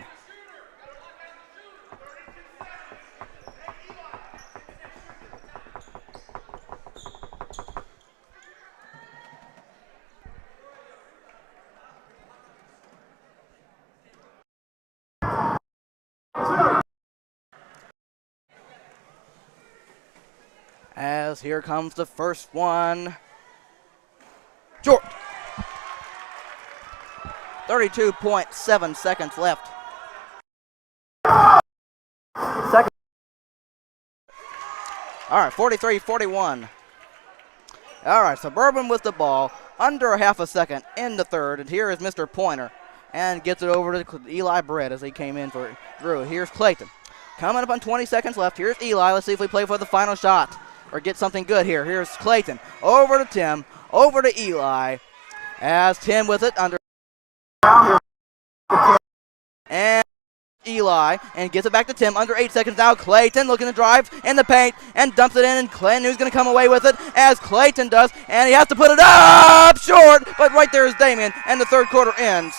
As here comes the first one. Short. 32.7 seconds left. Second. All right, 43-41. All right, Suburban with the ball. Under a half a second in the third. And here is Mr. Pointer. And gets it over to Eli Brett as he came in for Drew. Here's Clayton. Coming up on 20 seconds left. Here's Eli. Let's see if we play for the final shot or get something good here. Here's Clayton. Over to Tim. Over to Eli. As Tim with it under. And Eli, and gets it back to Tim. Under 8 seconds now. Clayton looking to drive in the paint and dumps it in, and Clayton's going to come away with it as Clayton does, and he has to put it up short, but right there is Damien, and the third quarter ends.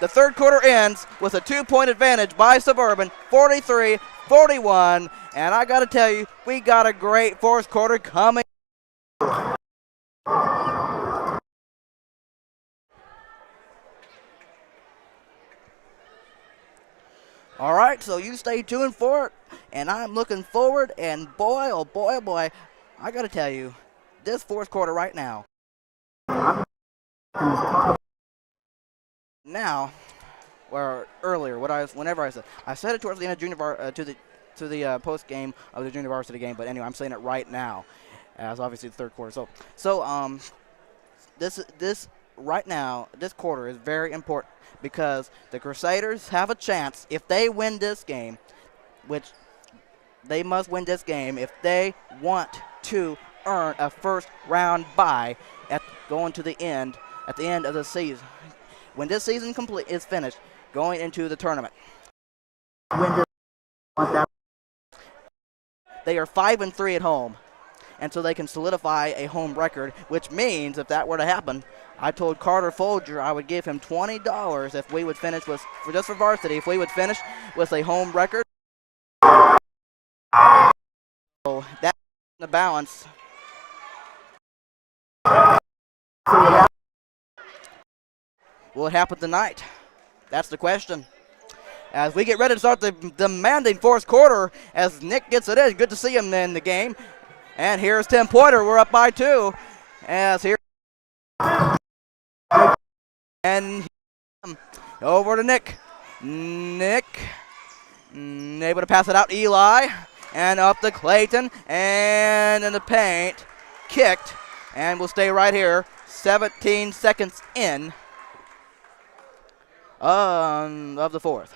The third quarter ends with a 2-point advantage by Suburban, 43-41, and I got to tell you, we got a great fourth quarter coming. All right, so you stay tuned for it, and I'm looking forward, and boy, oh boy, oh boy, I got to tell you, this fourth quarter right now. Now, or earlier, whenever I said it towards the end of junior to the post game of the junior varsity game, but anyway, I'm saying it right now, as obviously the third quarter. So this right now, this quarter is very important because the Crusaders have a chance if they win this game, which they must win this game if they want to earn a first round bye at the end of the season. When this season is finished, going into the tournament. They are 5-3 at home, and so they can solidify a home record, which means if that were to happen, I told Carter Folger I would give him $20 if we would finish just for varsity, if we would finish with a home record. So that's the balance. Will it happen tonight? That's the question. As we get ready to start the demanding fourth quarter, as Nick gets it in. Good to see him in the game. And here's Tim Pointer. We're up by 2. As here. And over to Nick. Nick. Able to pass it out. Eli. And up to Clayton. And in the paint. Kicked. And we'll stay right here. 17 seconds in of the fourth.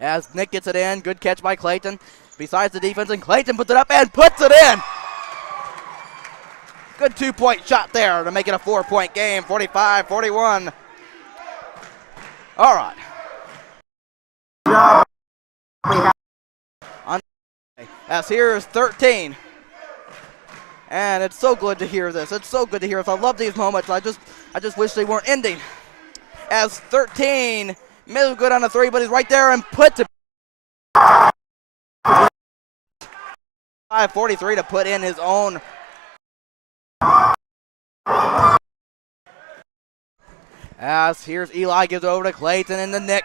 As Nick gets it in. Good catch by Clayton. Besides the defense, and Clayton puts it up and puts it in. Good 2-point shot there to make it a 4-point game, 45-41. All right. As here is 13. And it's so good to hear this. It's so good to hear this. I love these moments. I just wish they weren't ending. As 13, middle good on the 3, but he's right there and puts it. 5:43 to put in his own. As here's Eli, gives it over to Clayton and the Nick.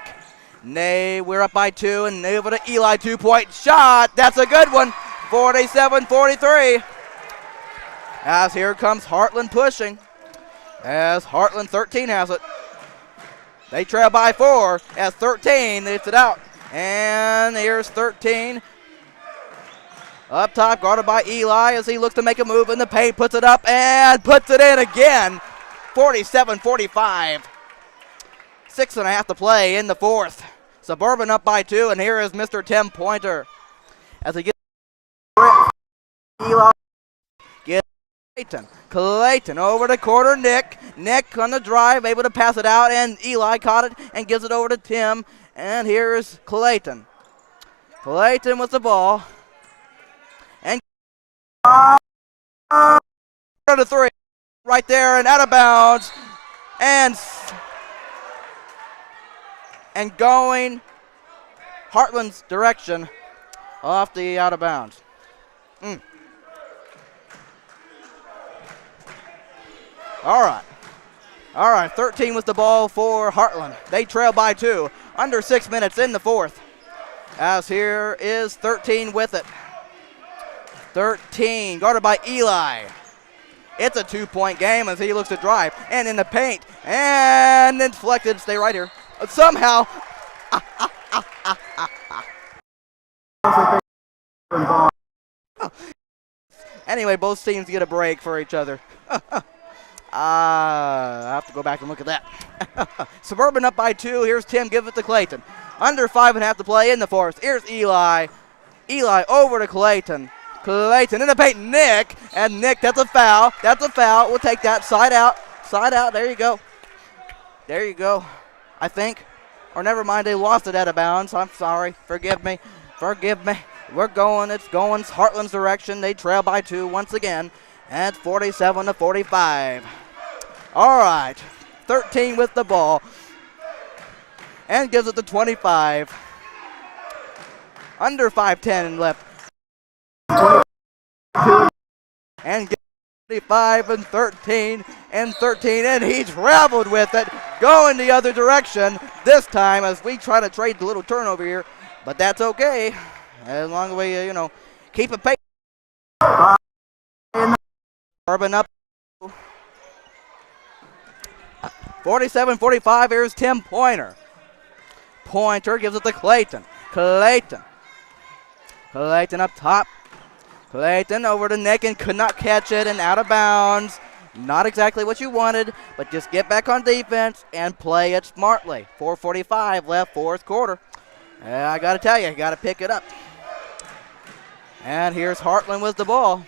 Nay, we're up by 2, and over to Eli, 2-point shot. That's a good one. 47-43. As here comes Heartland pushing. As Heartland 13 has it. They trail by 4 as 13 hits it out. And here's 13. Up top, guarded by Eli as he looks to make a move in the paint, puts it up and puts it in again. 47-45. 6.5 to play in the fourth. Suburban up by 2, and here is Mr. Tim Pointer. As he gets Eli, gets Clayton over to quarter Nick. Nick on the drive, able to pass it out, and Eli caught it and gives it over to Tim. And here's Clayton. Clayton with the ball. And to 3. Right there and out of bounds. And going Heartland's direction off the out of bounds. All right, 13 was the ball for Heartland. They trail by 2. Under 6 minutes in the fourth. As here is 13 with it. 13, guarded by Eli. It's a 2-point game as he looks to drive. And in the paint. And then deflected. Stay right here. Somehow. Anyway, both teams get a break for each other. I have to go back and look at that. Suburban up by 2. Here's Tim. Give it to Clayton. Under 5.5 to play in the fourth. Here's Eli. Eli over to Clayton. Clayton in the paint. Nick. And Nick, that's a foul. That's a foul. We'll take that. Side out. Side out. There you go. There you go. I think. Or never mind, they lost it out of bounds. I'm sorry. Forgive me. Forgive me. We're going. It's going Heartland's direction. They trail by 2 once again. And 47-45. All right. 13 with the ball. And gives it to 25. Under 5:10 left. And 25 and 13 and 13. And he traveled with it. Going the other direction this time as we try to trade the little turnover here. But that's okay. As long as we, keep it pace. Urban up. 47-45. Here's Tim Pointer. Pointer gives it to Clayton. Clayton up top. Clayton over to Nick and could not catch it and out of bounds. Not exactly what you wanted, but just get back on defense and play it smartly. 4:45 left, fourth quarter. I got to tell you got to pick it up. And here's Heartland with the ball.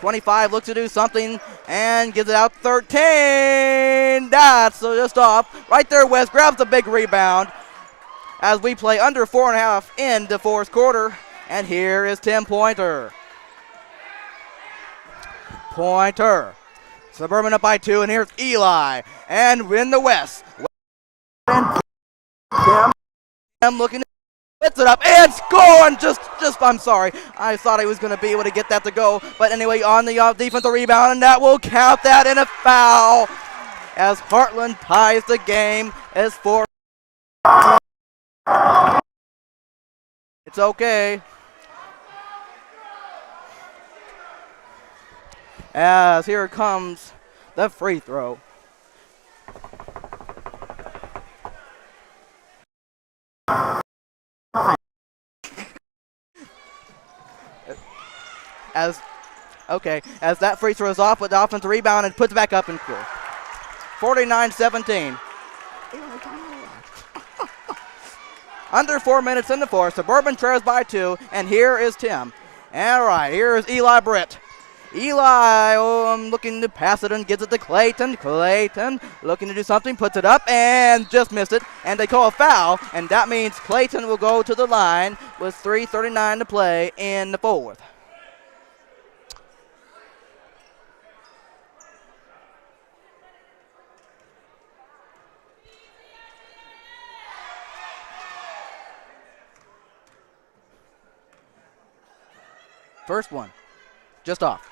25 looks to do something and gives it out. 13. That's just off. Right there, West grabs the big rebound as we play under 4.5 in the fourth quarter. And here is Tim Pointer. Suburban up by 2, and here's Eli. And in the West. Tim looking to puts it up and scoring. I'm sorry. I thought he was going to be able to get that to go. But anyway, on the defensive rebound, and that will count that in a foul as Heartland ties the game as 4. It's okay. As here comes the free throw. As that free throw is off with the offensive rebound and puts it back up and scores. 49-17. Under 4 minutes in the fourth. Suburban trails by 2, and here is Tim. All right, here is Eli Britt. Eli looking to pass it and gives it to Clayton. Clayton looking to do something, puts it up and just missed it. And they call a foul, and that means Clayton will go to the line with 3:39 to play in the fourth. First one, just off.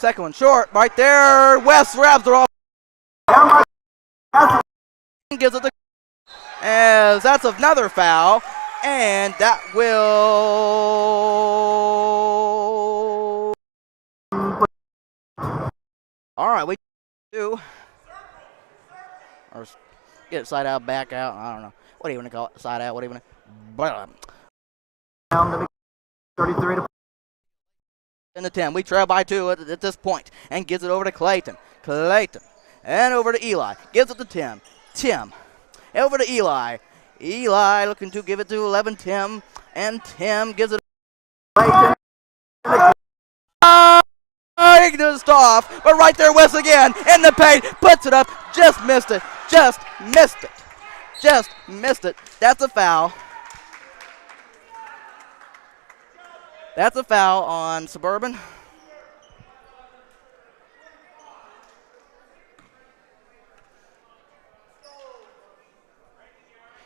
Second one short, right there. West grabs her off. Gives it the, as that's another foul, and that will. All right, we do. Or get it side out, back out. I don't know. What do you want to call it? Side out. What do you want to? 33 to. In the 10. We trail by 2 at this point, and gives it over to Clayton. Clayton. And over to Eli. Gives it to Tim. Tim. Over to Eli. Eli looking to give it to 11 Tim. And Tim gives it. Clayton. He just off. But right there, Wes again. In the paint. Puts it up. Just missed it. Just missed it. Just missed it. That's a foul. That's a foul on Suburban.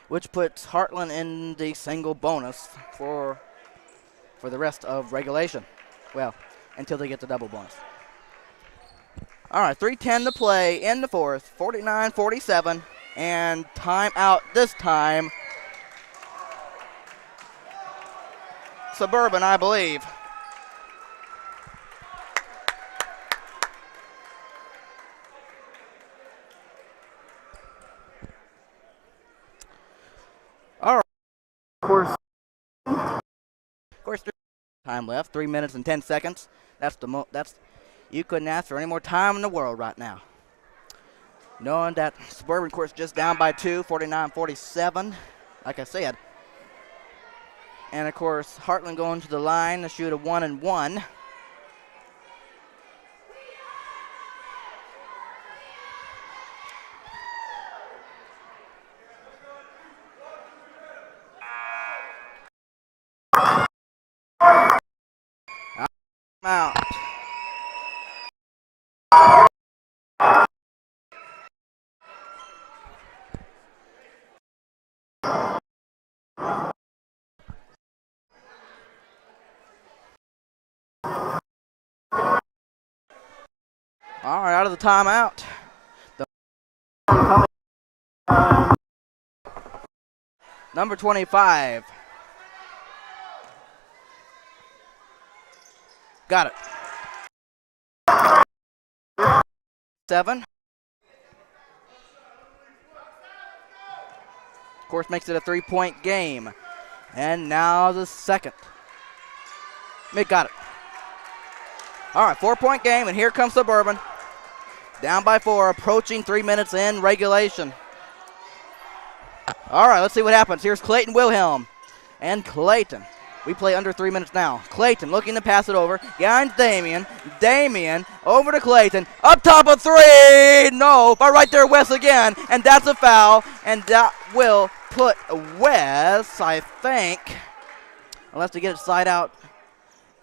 Which puts Heartland in the single bonus for the rest of regulation. Well, until they get the double bonus. All right, 3:10 to play in the fourth, 49-47, and timeout this time. Suburban, I believe. All right. Of course, time left. 3 minutes and 10 seconds. That's you couldn't ask for any more time in the world right now. Knowing that Suburban, of course, just down by 2, 49-47. Like I said. And, of course, Heartland going to the line to shoot a 1-and-1. Out. All right, out of the timeout. Number 25. Got it. 7. Of course, makes it a 3-point game. And now the second. Mick got it. All right, 4-point game, and here comes Suburban. Down by 4, approaching 3 minutes in regulation. All right, let's see what happens. Here's Clayton Wilhelm. And Clayton. We play under 3 minutes now. Clayton looking to pass it over. Behind Damian. Damian over to Clayton. Up top of 3. No, but right there, Wes again. And that's a foul. And that will put Wes, I think, unless they get it side out.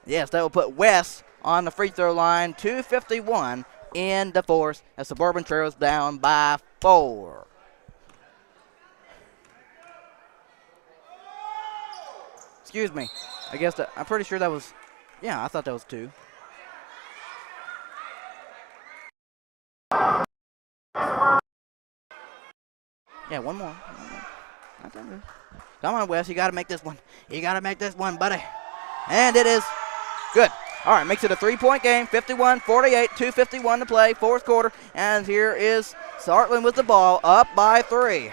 Yes, that will put Wes on the free throw line. 2:51 in the fourth as Suburban trails down by 4. Excuse me. I guess I'm pretty sure that was, yeah, I thought that was 2. Yeah, one more. Not that good. Come on, Wes, you got to make this one. You got to make this one, buddy. And it is good. All right, makes it a 3-point game, 51-48, 2:51 to play, fourth quarter. And here is Heartland with the ball, up by 3.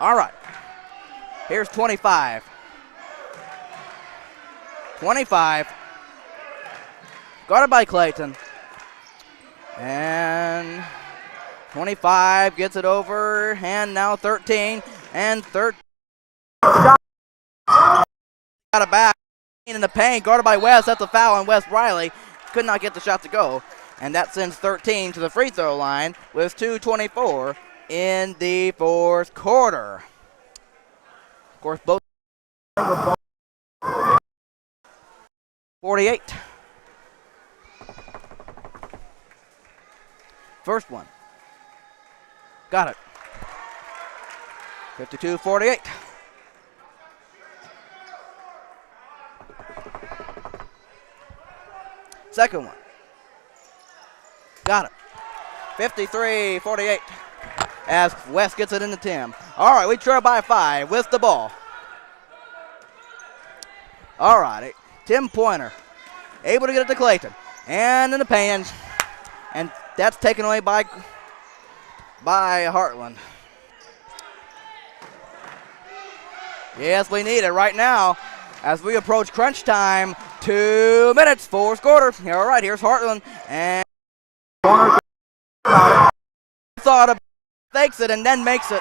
All right, here's 25. 25. Guarded by Clayton. And 25 gets it over. And now 13. And 13. Got it back. In the paint. Guarded by Wes. That's a foul on Wes Riley. Could not get the shot to go. And that sends 13 to the free throw line with 2:24 in the fourth quarter. Of course, both 48. First one. Got it. 52-48. Second one. Got it. 53-48 as West gets it into Tim. All right, we trail by 5 with the ball. All right, Tim Pointer able to get it to Clayton. And in the paint, and that's taken away by Heartland. Yes, we need it right now as we approach crunch time. 2 minutes, fourth quarter. All right, here's Heartland. And thought of fakes it and then makes it.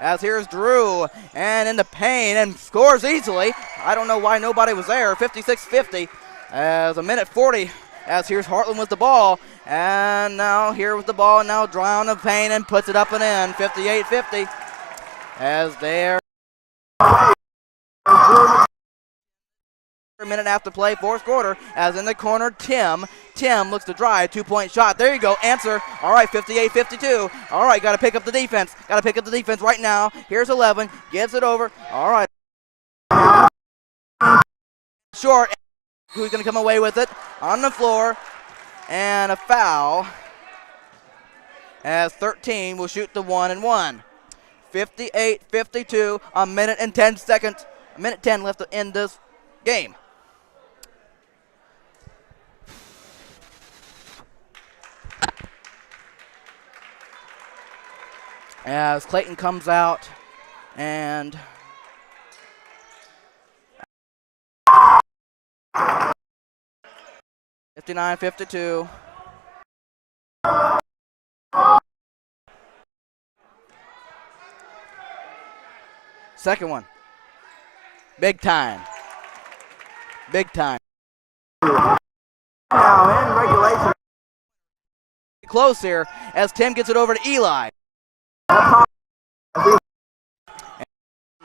As here's Drew, and in the paint, and scores easily. I don't know why nobody was there. 56-50, as a minute 40, as here's Heartland with the ball. And now here with the ball, and now Drown the paint and puts it up and in. 58-50, as there. A minute after play, fourth quarter, as in the corner, Tim looks to drive, 2-point shot. There you go, answer. All right, 58-52. All right, got to pick up the defense. Got to pick up the defense right now. Here's 11, gives it over. All right. Short, who's going to come away with it? On the floor, and a foul, as 13 will shoot the 1-and-1. 58-52, a minute and 10 seconds. A minute 10 left to end this game. As Clayton comes out, and 59-52. Second one. Big time. Big time. Now in regulation. Close here as Tim gets it over to Eli.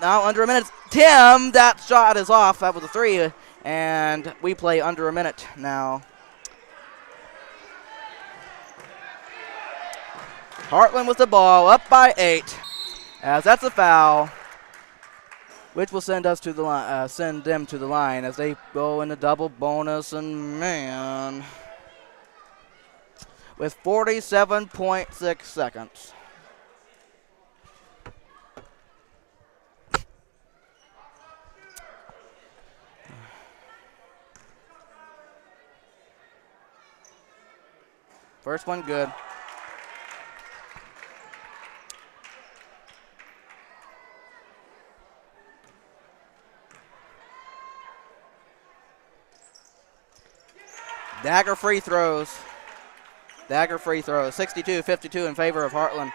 Now under a minute. Tim, that shot is off. That was a 3, and we play under a minute now. Heartland with the ball, up by 8, as that's a foul, which will send us to the line. Send them to the line as they go in the double bonus, and man, with 47.6 seconds. First one good. Dagger free throws. 62-52 in favor of Heartland.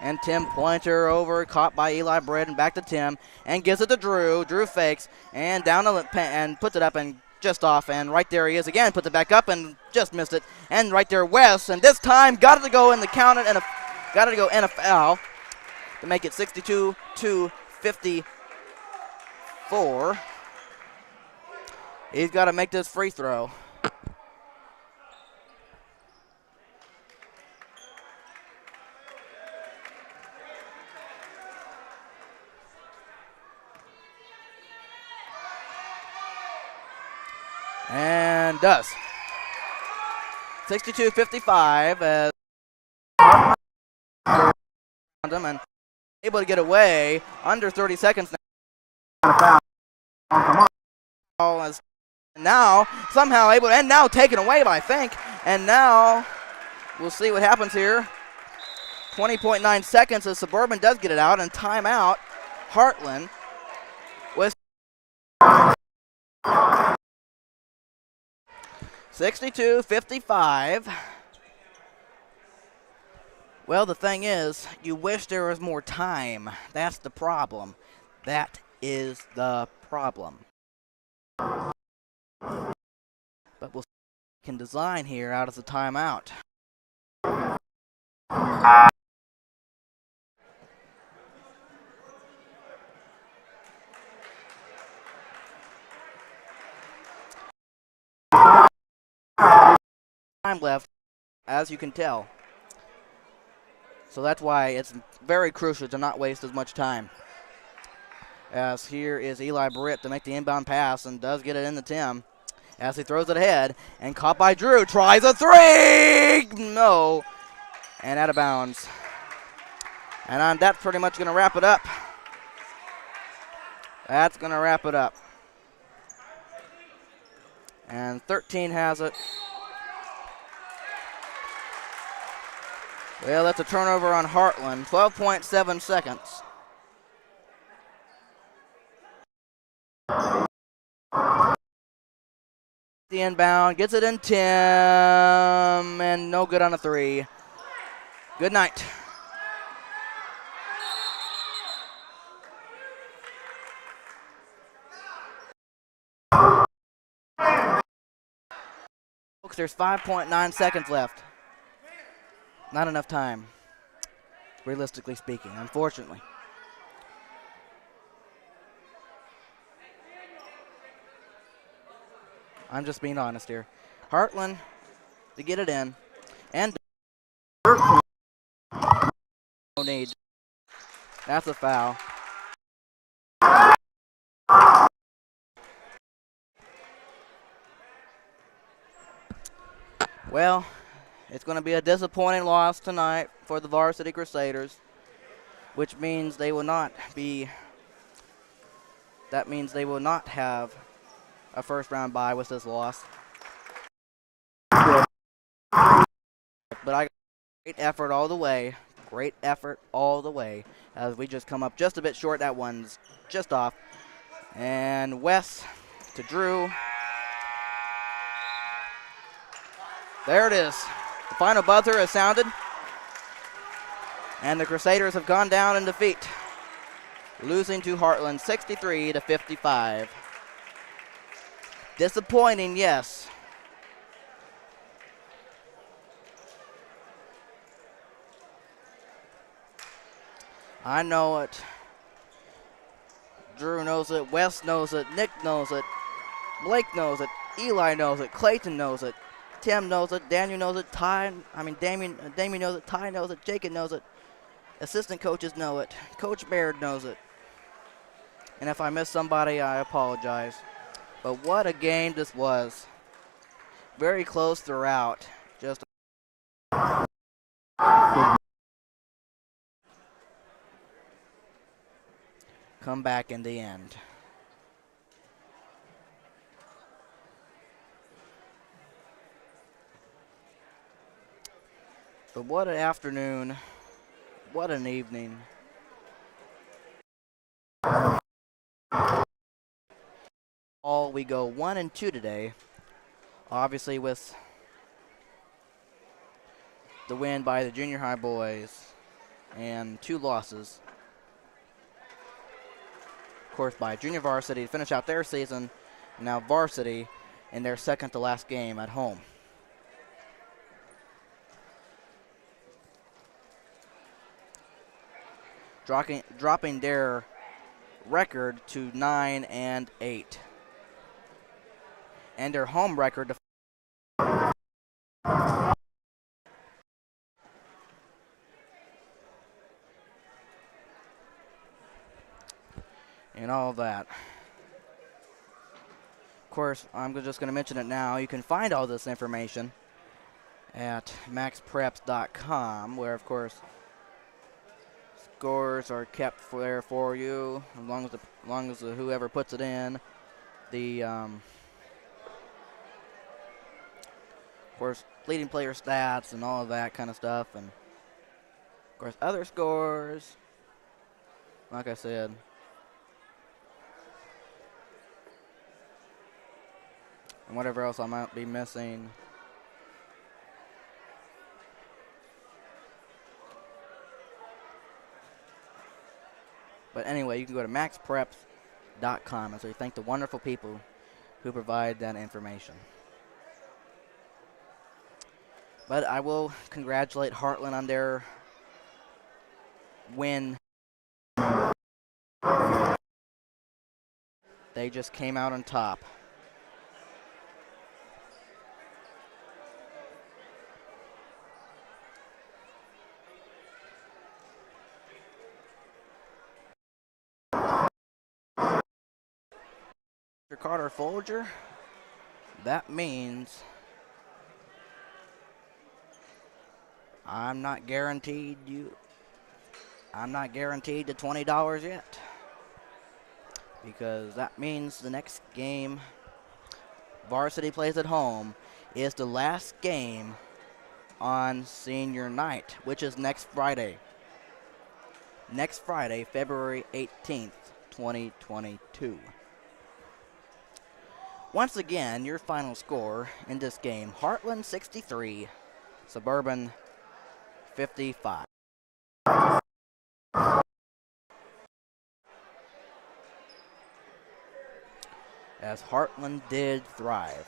And Tim Pointer over, caught by Eli Britt, and back to Tim, and gives it to Drew. Drew fakes, and down the and puts it up and just off, and right there he is again. Puts it back up and just missed it. And right there West, and this time got it to go in the count and got it to go in a foul to make it 62-54. He's got to make this free throw. And does. 62-55 as and able to get away under 30 seconds now. Now somehow able to, and now taken away by Fink. And now we'll see what happens here. 20.9 seconds as Suburban does get it out, and timeout. Heartland with 62-55. Well, the thing is, you wish there was more time. That's the problem. That is the problem. But we'll see what we can design here out of the timeout. Time left, as you can tell. So that's why it's very crucial to not waste as much time. As here is Eli Britt to make the inbound pass and does get it into Tim. As he throws it ahead and caught by Drew. Tries a three! No. And out of bounds. And that's pretty much going to wrap it up. That's going to wrap it up. And 13 has it. Well, that's a turnover on Heartland. 12.7 seconds. The inbound, gets it in Tim, and no good on a three. Good night. Folks, there's 5.9 seconds left. Not enough time, realistically speaking, unfortunately. I'm just being honest here. Heartland to get it in, and no need. That's a foul. Well, it's going to be a disappointing loss tonight for the Varsity Crusaders, which means they will not be. That means they will not have a first-round bye with this loss. But I got great effort all the way. Great effort all the way. As we just come up just a bit short. That one's just off. And Wes to Drew. There it is. The final buzzer has sounded. And the Crusaders have gone down in defeat, losing to Heartland 63-55. Disappointing, yes. I know it. Drew knows it. Wes knows it. Nick knows it. Blake knows it. Eli knows it. Clayton knows it. Tim knows it. Daniel knows it. Damien knows it. Ty knows it. Jacob knows it. Assistant coaches know it. Coach Baird knows it. And if I miss somebody, I apologize. But what a game this was. Very close throughout. Just come back in the end. But what an afternoon. What an evening. We go 1-2 today. Obviously with the win by the junior high boys and 2 losses. Of course, by junior varsity to finish out their season. Now varsity in their second to last game at home. Dropping their record to 9-8. And their home record to and all of that. Of course, I'm just going to mention it now. You can find all this information at maxpreps.com, where, of course, scores are kept there for you, as long as whoever puts it in. Of course, leading player stats and all of that kind of stuff, and of course other scores, like I said. And whatever else I might be missing. But anyway, you can go to maxpreps.com, and so we thank the wonderful people who provide that information. But I will congratulate Heartland on their win. They just came out on top. Carter Folger, that means I'm not guaranteed the $20 yet, because that means the next game Varsity plays at home is the last game on senior night, which is next Friday. Next Friday, February 18th, 2022. Once again, your final score in this game, Heartland 63, Suburban 55. As Heartland did thrive.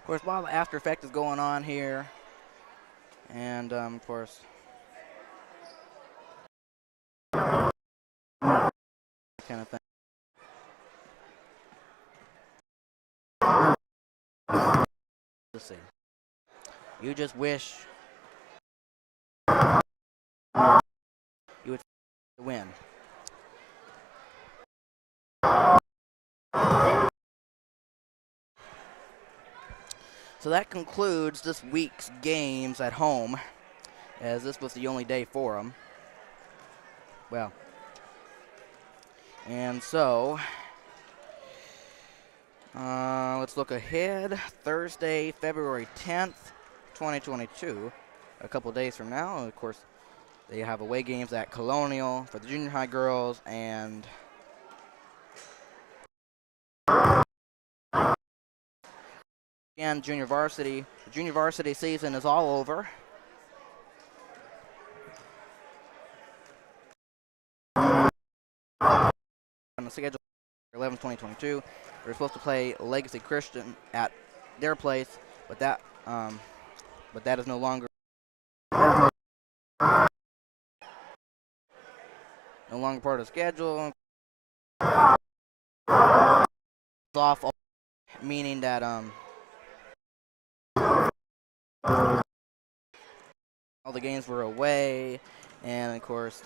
Of course, while the after effect is going on here, and of course, kind of thing. Let's see. You just wish you would win. So that concludes this week's games at home, as this was the only day for them. Well, and so let's look ahead. Thursday, February 10th, 2022, a couple days from now. Of course, they have away games at Colonial for the junior high girls, and again, junior varsity. The junior varsity season is all over. On the schedule, 11/2022, they're supposed to play Legacy Christian at their place, but that is no longer part of the schedule. Off, meaning that all the games were away, and of course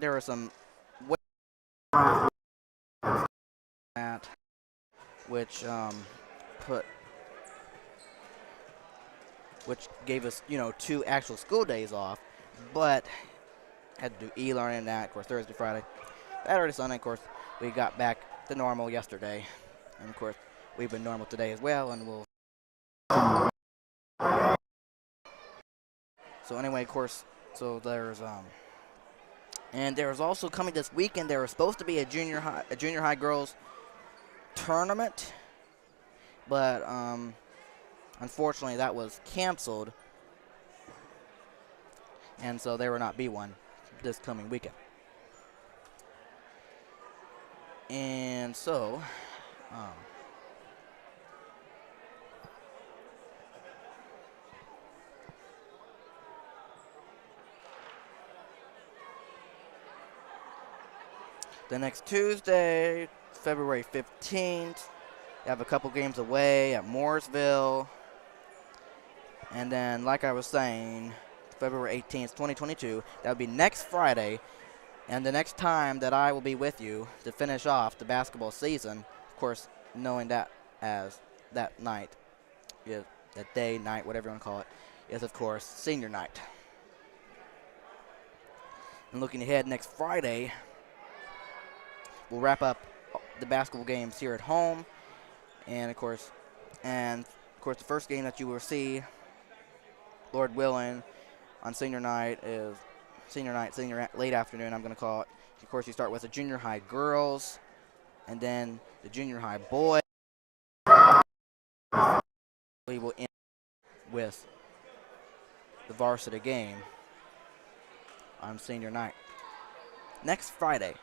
there were some that which gave us 2 actual school days off, but had to do e-learning that, of course, Thursday, Friday, Saturday, Sunday. Of course, we got back to normal yesterday, and of course we've been normal today as well, and we'll. So anyway, of course, so there's and there was also coming this weekend. There was supposed to be a junior high girls tournament, but unfortunately that was canceled, and so there will not be one this coming weekend. And so the next Tuesday, February 15th, you have a couple games away at Mooresville. And then, like I was saying, February 18th, 2022, that would be next Friday. And the next time that I will be with you to finish off the basketball season, of course, knowing that as that night, that day, night, whatever you want to call it, is, of course, senior night. And looking ahead, next Friday, we'll wrap up the basketball games here at home. And, of course, the first game that you will see, Lord willing, on senior night is late afternoon, I'm going to call it. Of course, you start with the junior high girls, and then the junior high boys. We will end with the varsity game on senior night. Next Friday.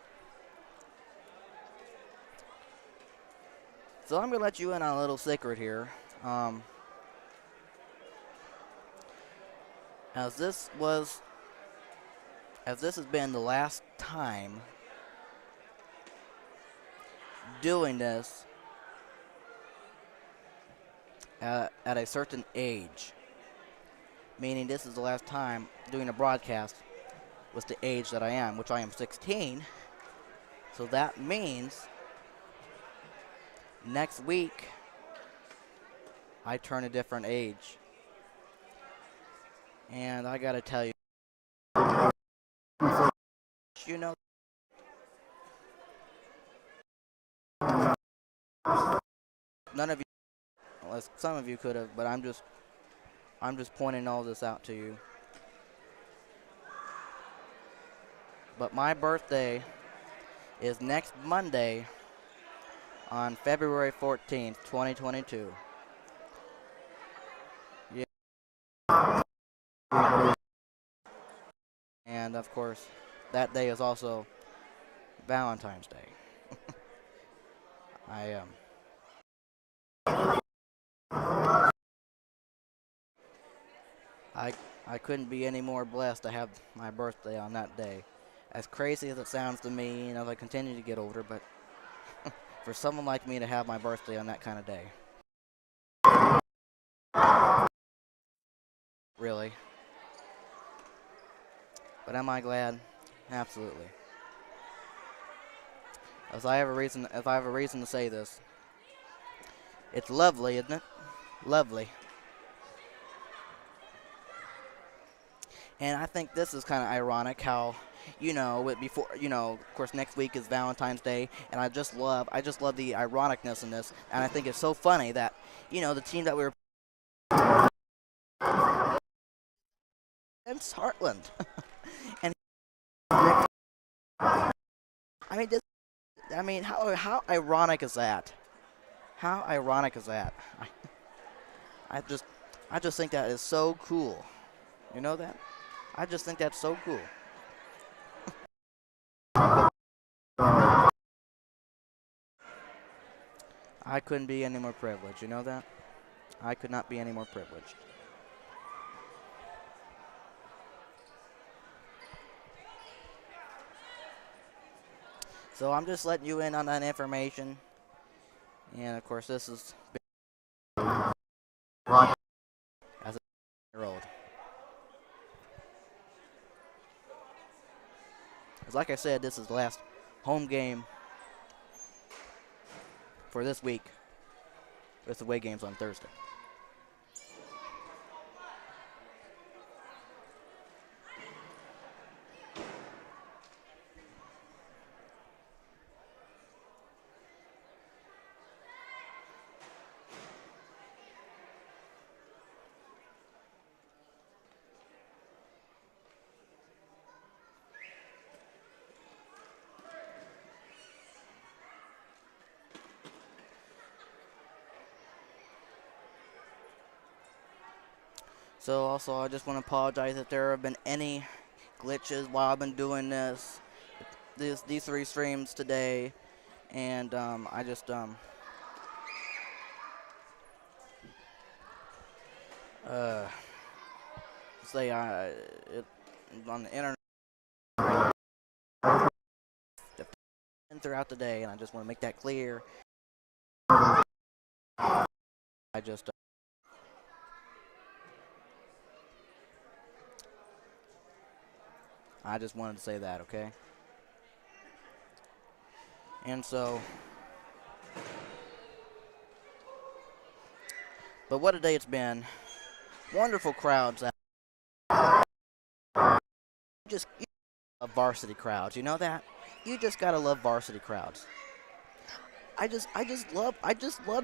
So I'm going to let you in on a little secret here. as this has been the last time doing this at a certain age, meaning this is the last time doing a broadcast with the age that I am, which I am 16. So that means next week I turn a different age. And I gotta tell you, you know, none of you, unless some of you could have, but I'm just pointing all this out to you. But my birthday is next Monday on February 14th, 2022. Yeah. And of course, that day is also Valentine's Day. I couldn't be any more blessed to have my birthday on that day. As crazy as it sounds to me, as I continue to get older, but for someone like me to have my birthday on that kind of day. Really. But am I glad? Absolutely. If I have a reason to say this, it's lovely, isn't it? Lovely. And I think this is kind of ironic how, before, of course next week is Valentine's Day, and I just love the ironicness in this, and I think it's so funny that, the team that we were against Heartland. And how ironic is that? How ironic is that? I just think that is so cool. You know that? I just think that's so cool. I couldn't be any more privileged, you know that? I could not be any more privileged. So I'm just letting you in on that information. And of course this is as a year-old. As like I said, this is the last home game for this week, with away games on Thursday. So also, I just want to apologize if there have been any glitches while I've been doing these 3 streams today, and I just say it on the internet throughout the day, and I just want to make that clear. I just wanted to say that, okay? And so, but what a day it's been. Wonderful crowds out. Just love varsity crowds, you know that? You just gotta love varsity crowds. I just love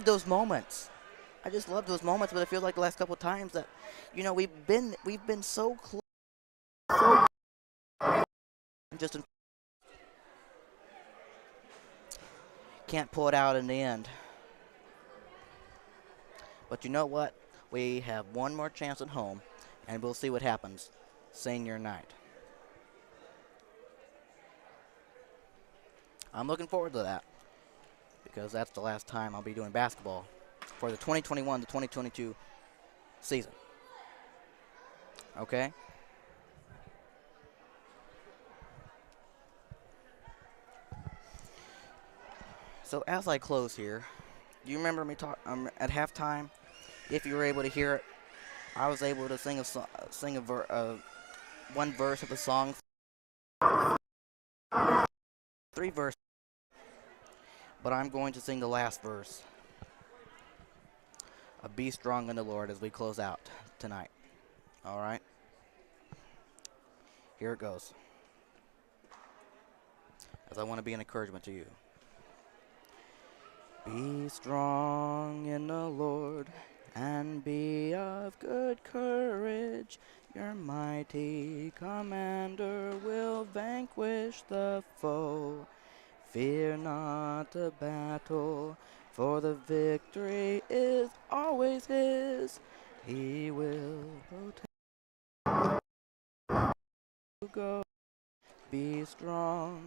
those moments. I just love those moments, but I feel like the last couple of times that, we've been so close. Just can't pull it out in the end. But you know what? We have one more chance at home, and we'll see what happens senior night. I'm looking forward to that, because that's the last time I'll be doing basketball for the 2021 to 2022 season. Okay? So as I close here, do you remember me at halftime? If you were able to hear it, I was able to one verse of the song, 3 verses, but I'm going to sing the last verse of Be Strong in the Lord as we close out tonight. All right? Here it goes, as I want to be an encouragement to you. Be strong in the Lord and be of good courage. Your mighty commander will vanquish the foe. Fear not the battle, for the victory is always his. He will protect you. Go. Be strong,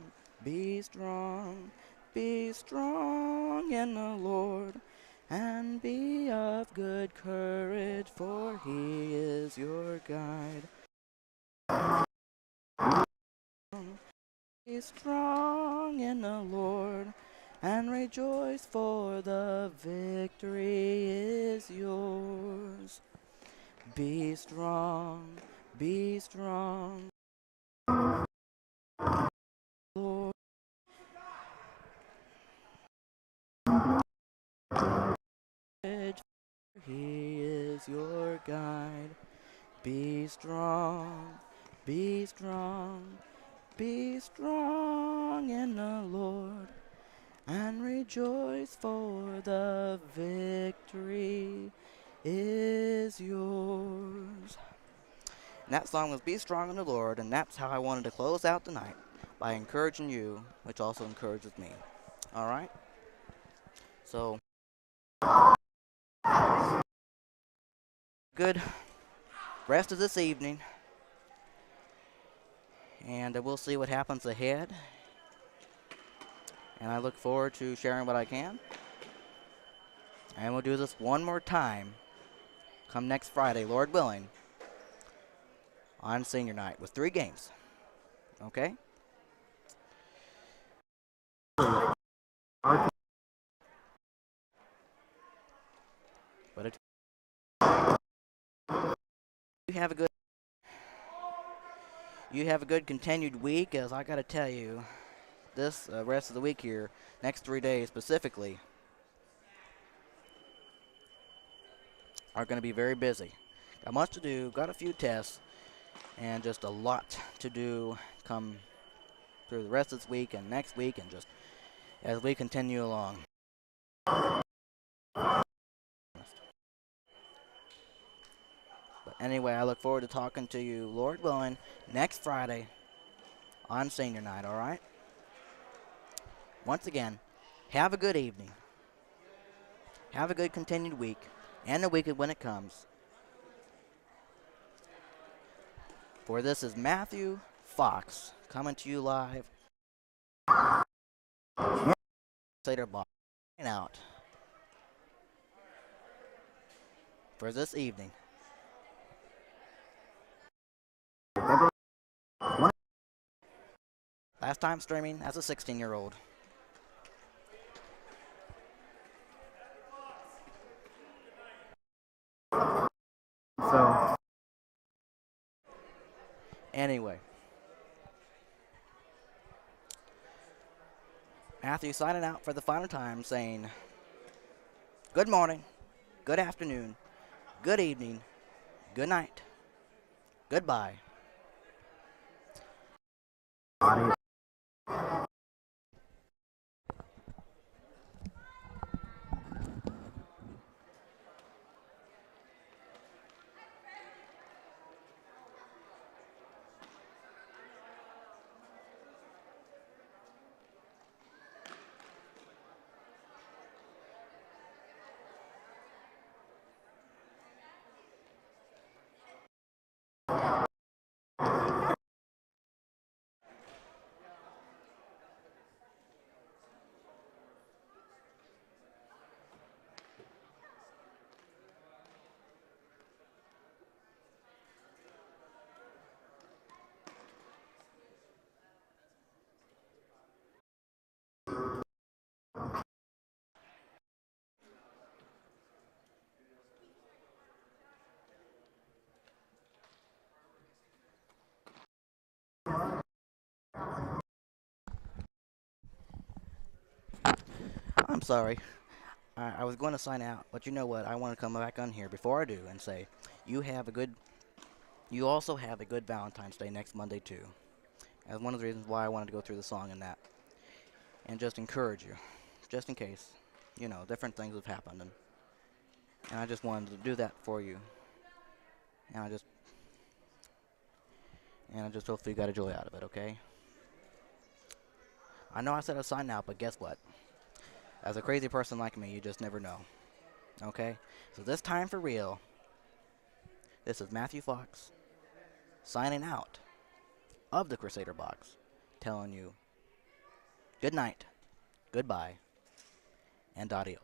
be strong, be strong in the Lord, and be of good courage, for he is your guide. Be strong in the Lord, and rejoice, for the victory is yours. Be strong, Lord. He is your guide. Be strong, be strong, be strong in the Lord, and rejoice, for the victory is yours. And that song was Be Strong in the Lord, and that's how I wanted to close out the night, by encouraging you, which also encourages me. All right? So, good rest of this evening, and we'll see what happens ahead. And I look forward to sharing what I can. And we'll do this one more time come next Friday, Lord willing, on senior night with 3 games. Okay? But you have a good continued week, as I got to tell you, this rest of the week here, next 3 days specifically, are going to be very busy. Got much to do, got a few tests, and just a lot to do come through the rest of this week and next week, and just as we continue along. But anyway, I look forward to talking to you, Lord willing, next Friday on senior night, all right? Once again, have a good evening. Have a good continued week, and the weekend when it comes. For this is Matthew Fox coming to you live. Later, out for this evening. Last time streaming as a 16-year-old. So, anyway, Matthew signing out for the final time, saying good morning, good afternoon, good evening, good night, goodbye. I'm sorry. I was going to sign out, but you know what? I want to come back on here before I do and say, you also have a good Valentine's Day next Monday too. As one of the reasons why I wanted to go through the song and that, and just encourage you, just in case, different things have happened, and I just wanted to do that for you, and I just hope you got a joy out of it, okay? I know I said I'd sign out, but guess what? As a crazy person like me, you just never know, okay? So this time for real, this is Matthew Fox signing out of the Crusader Box, telling you good night, goodbye, and adios.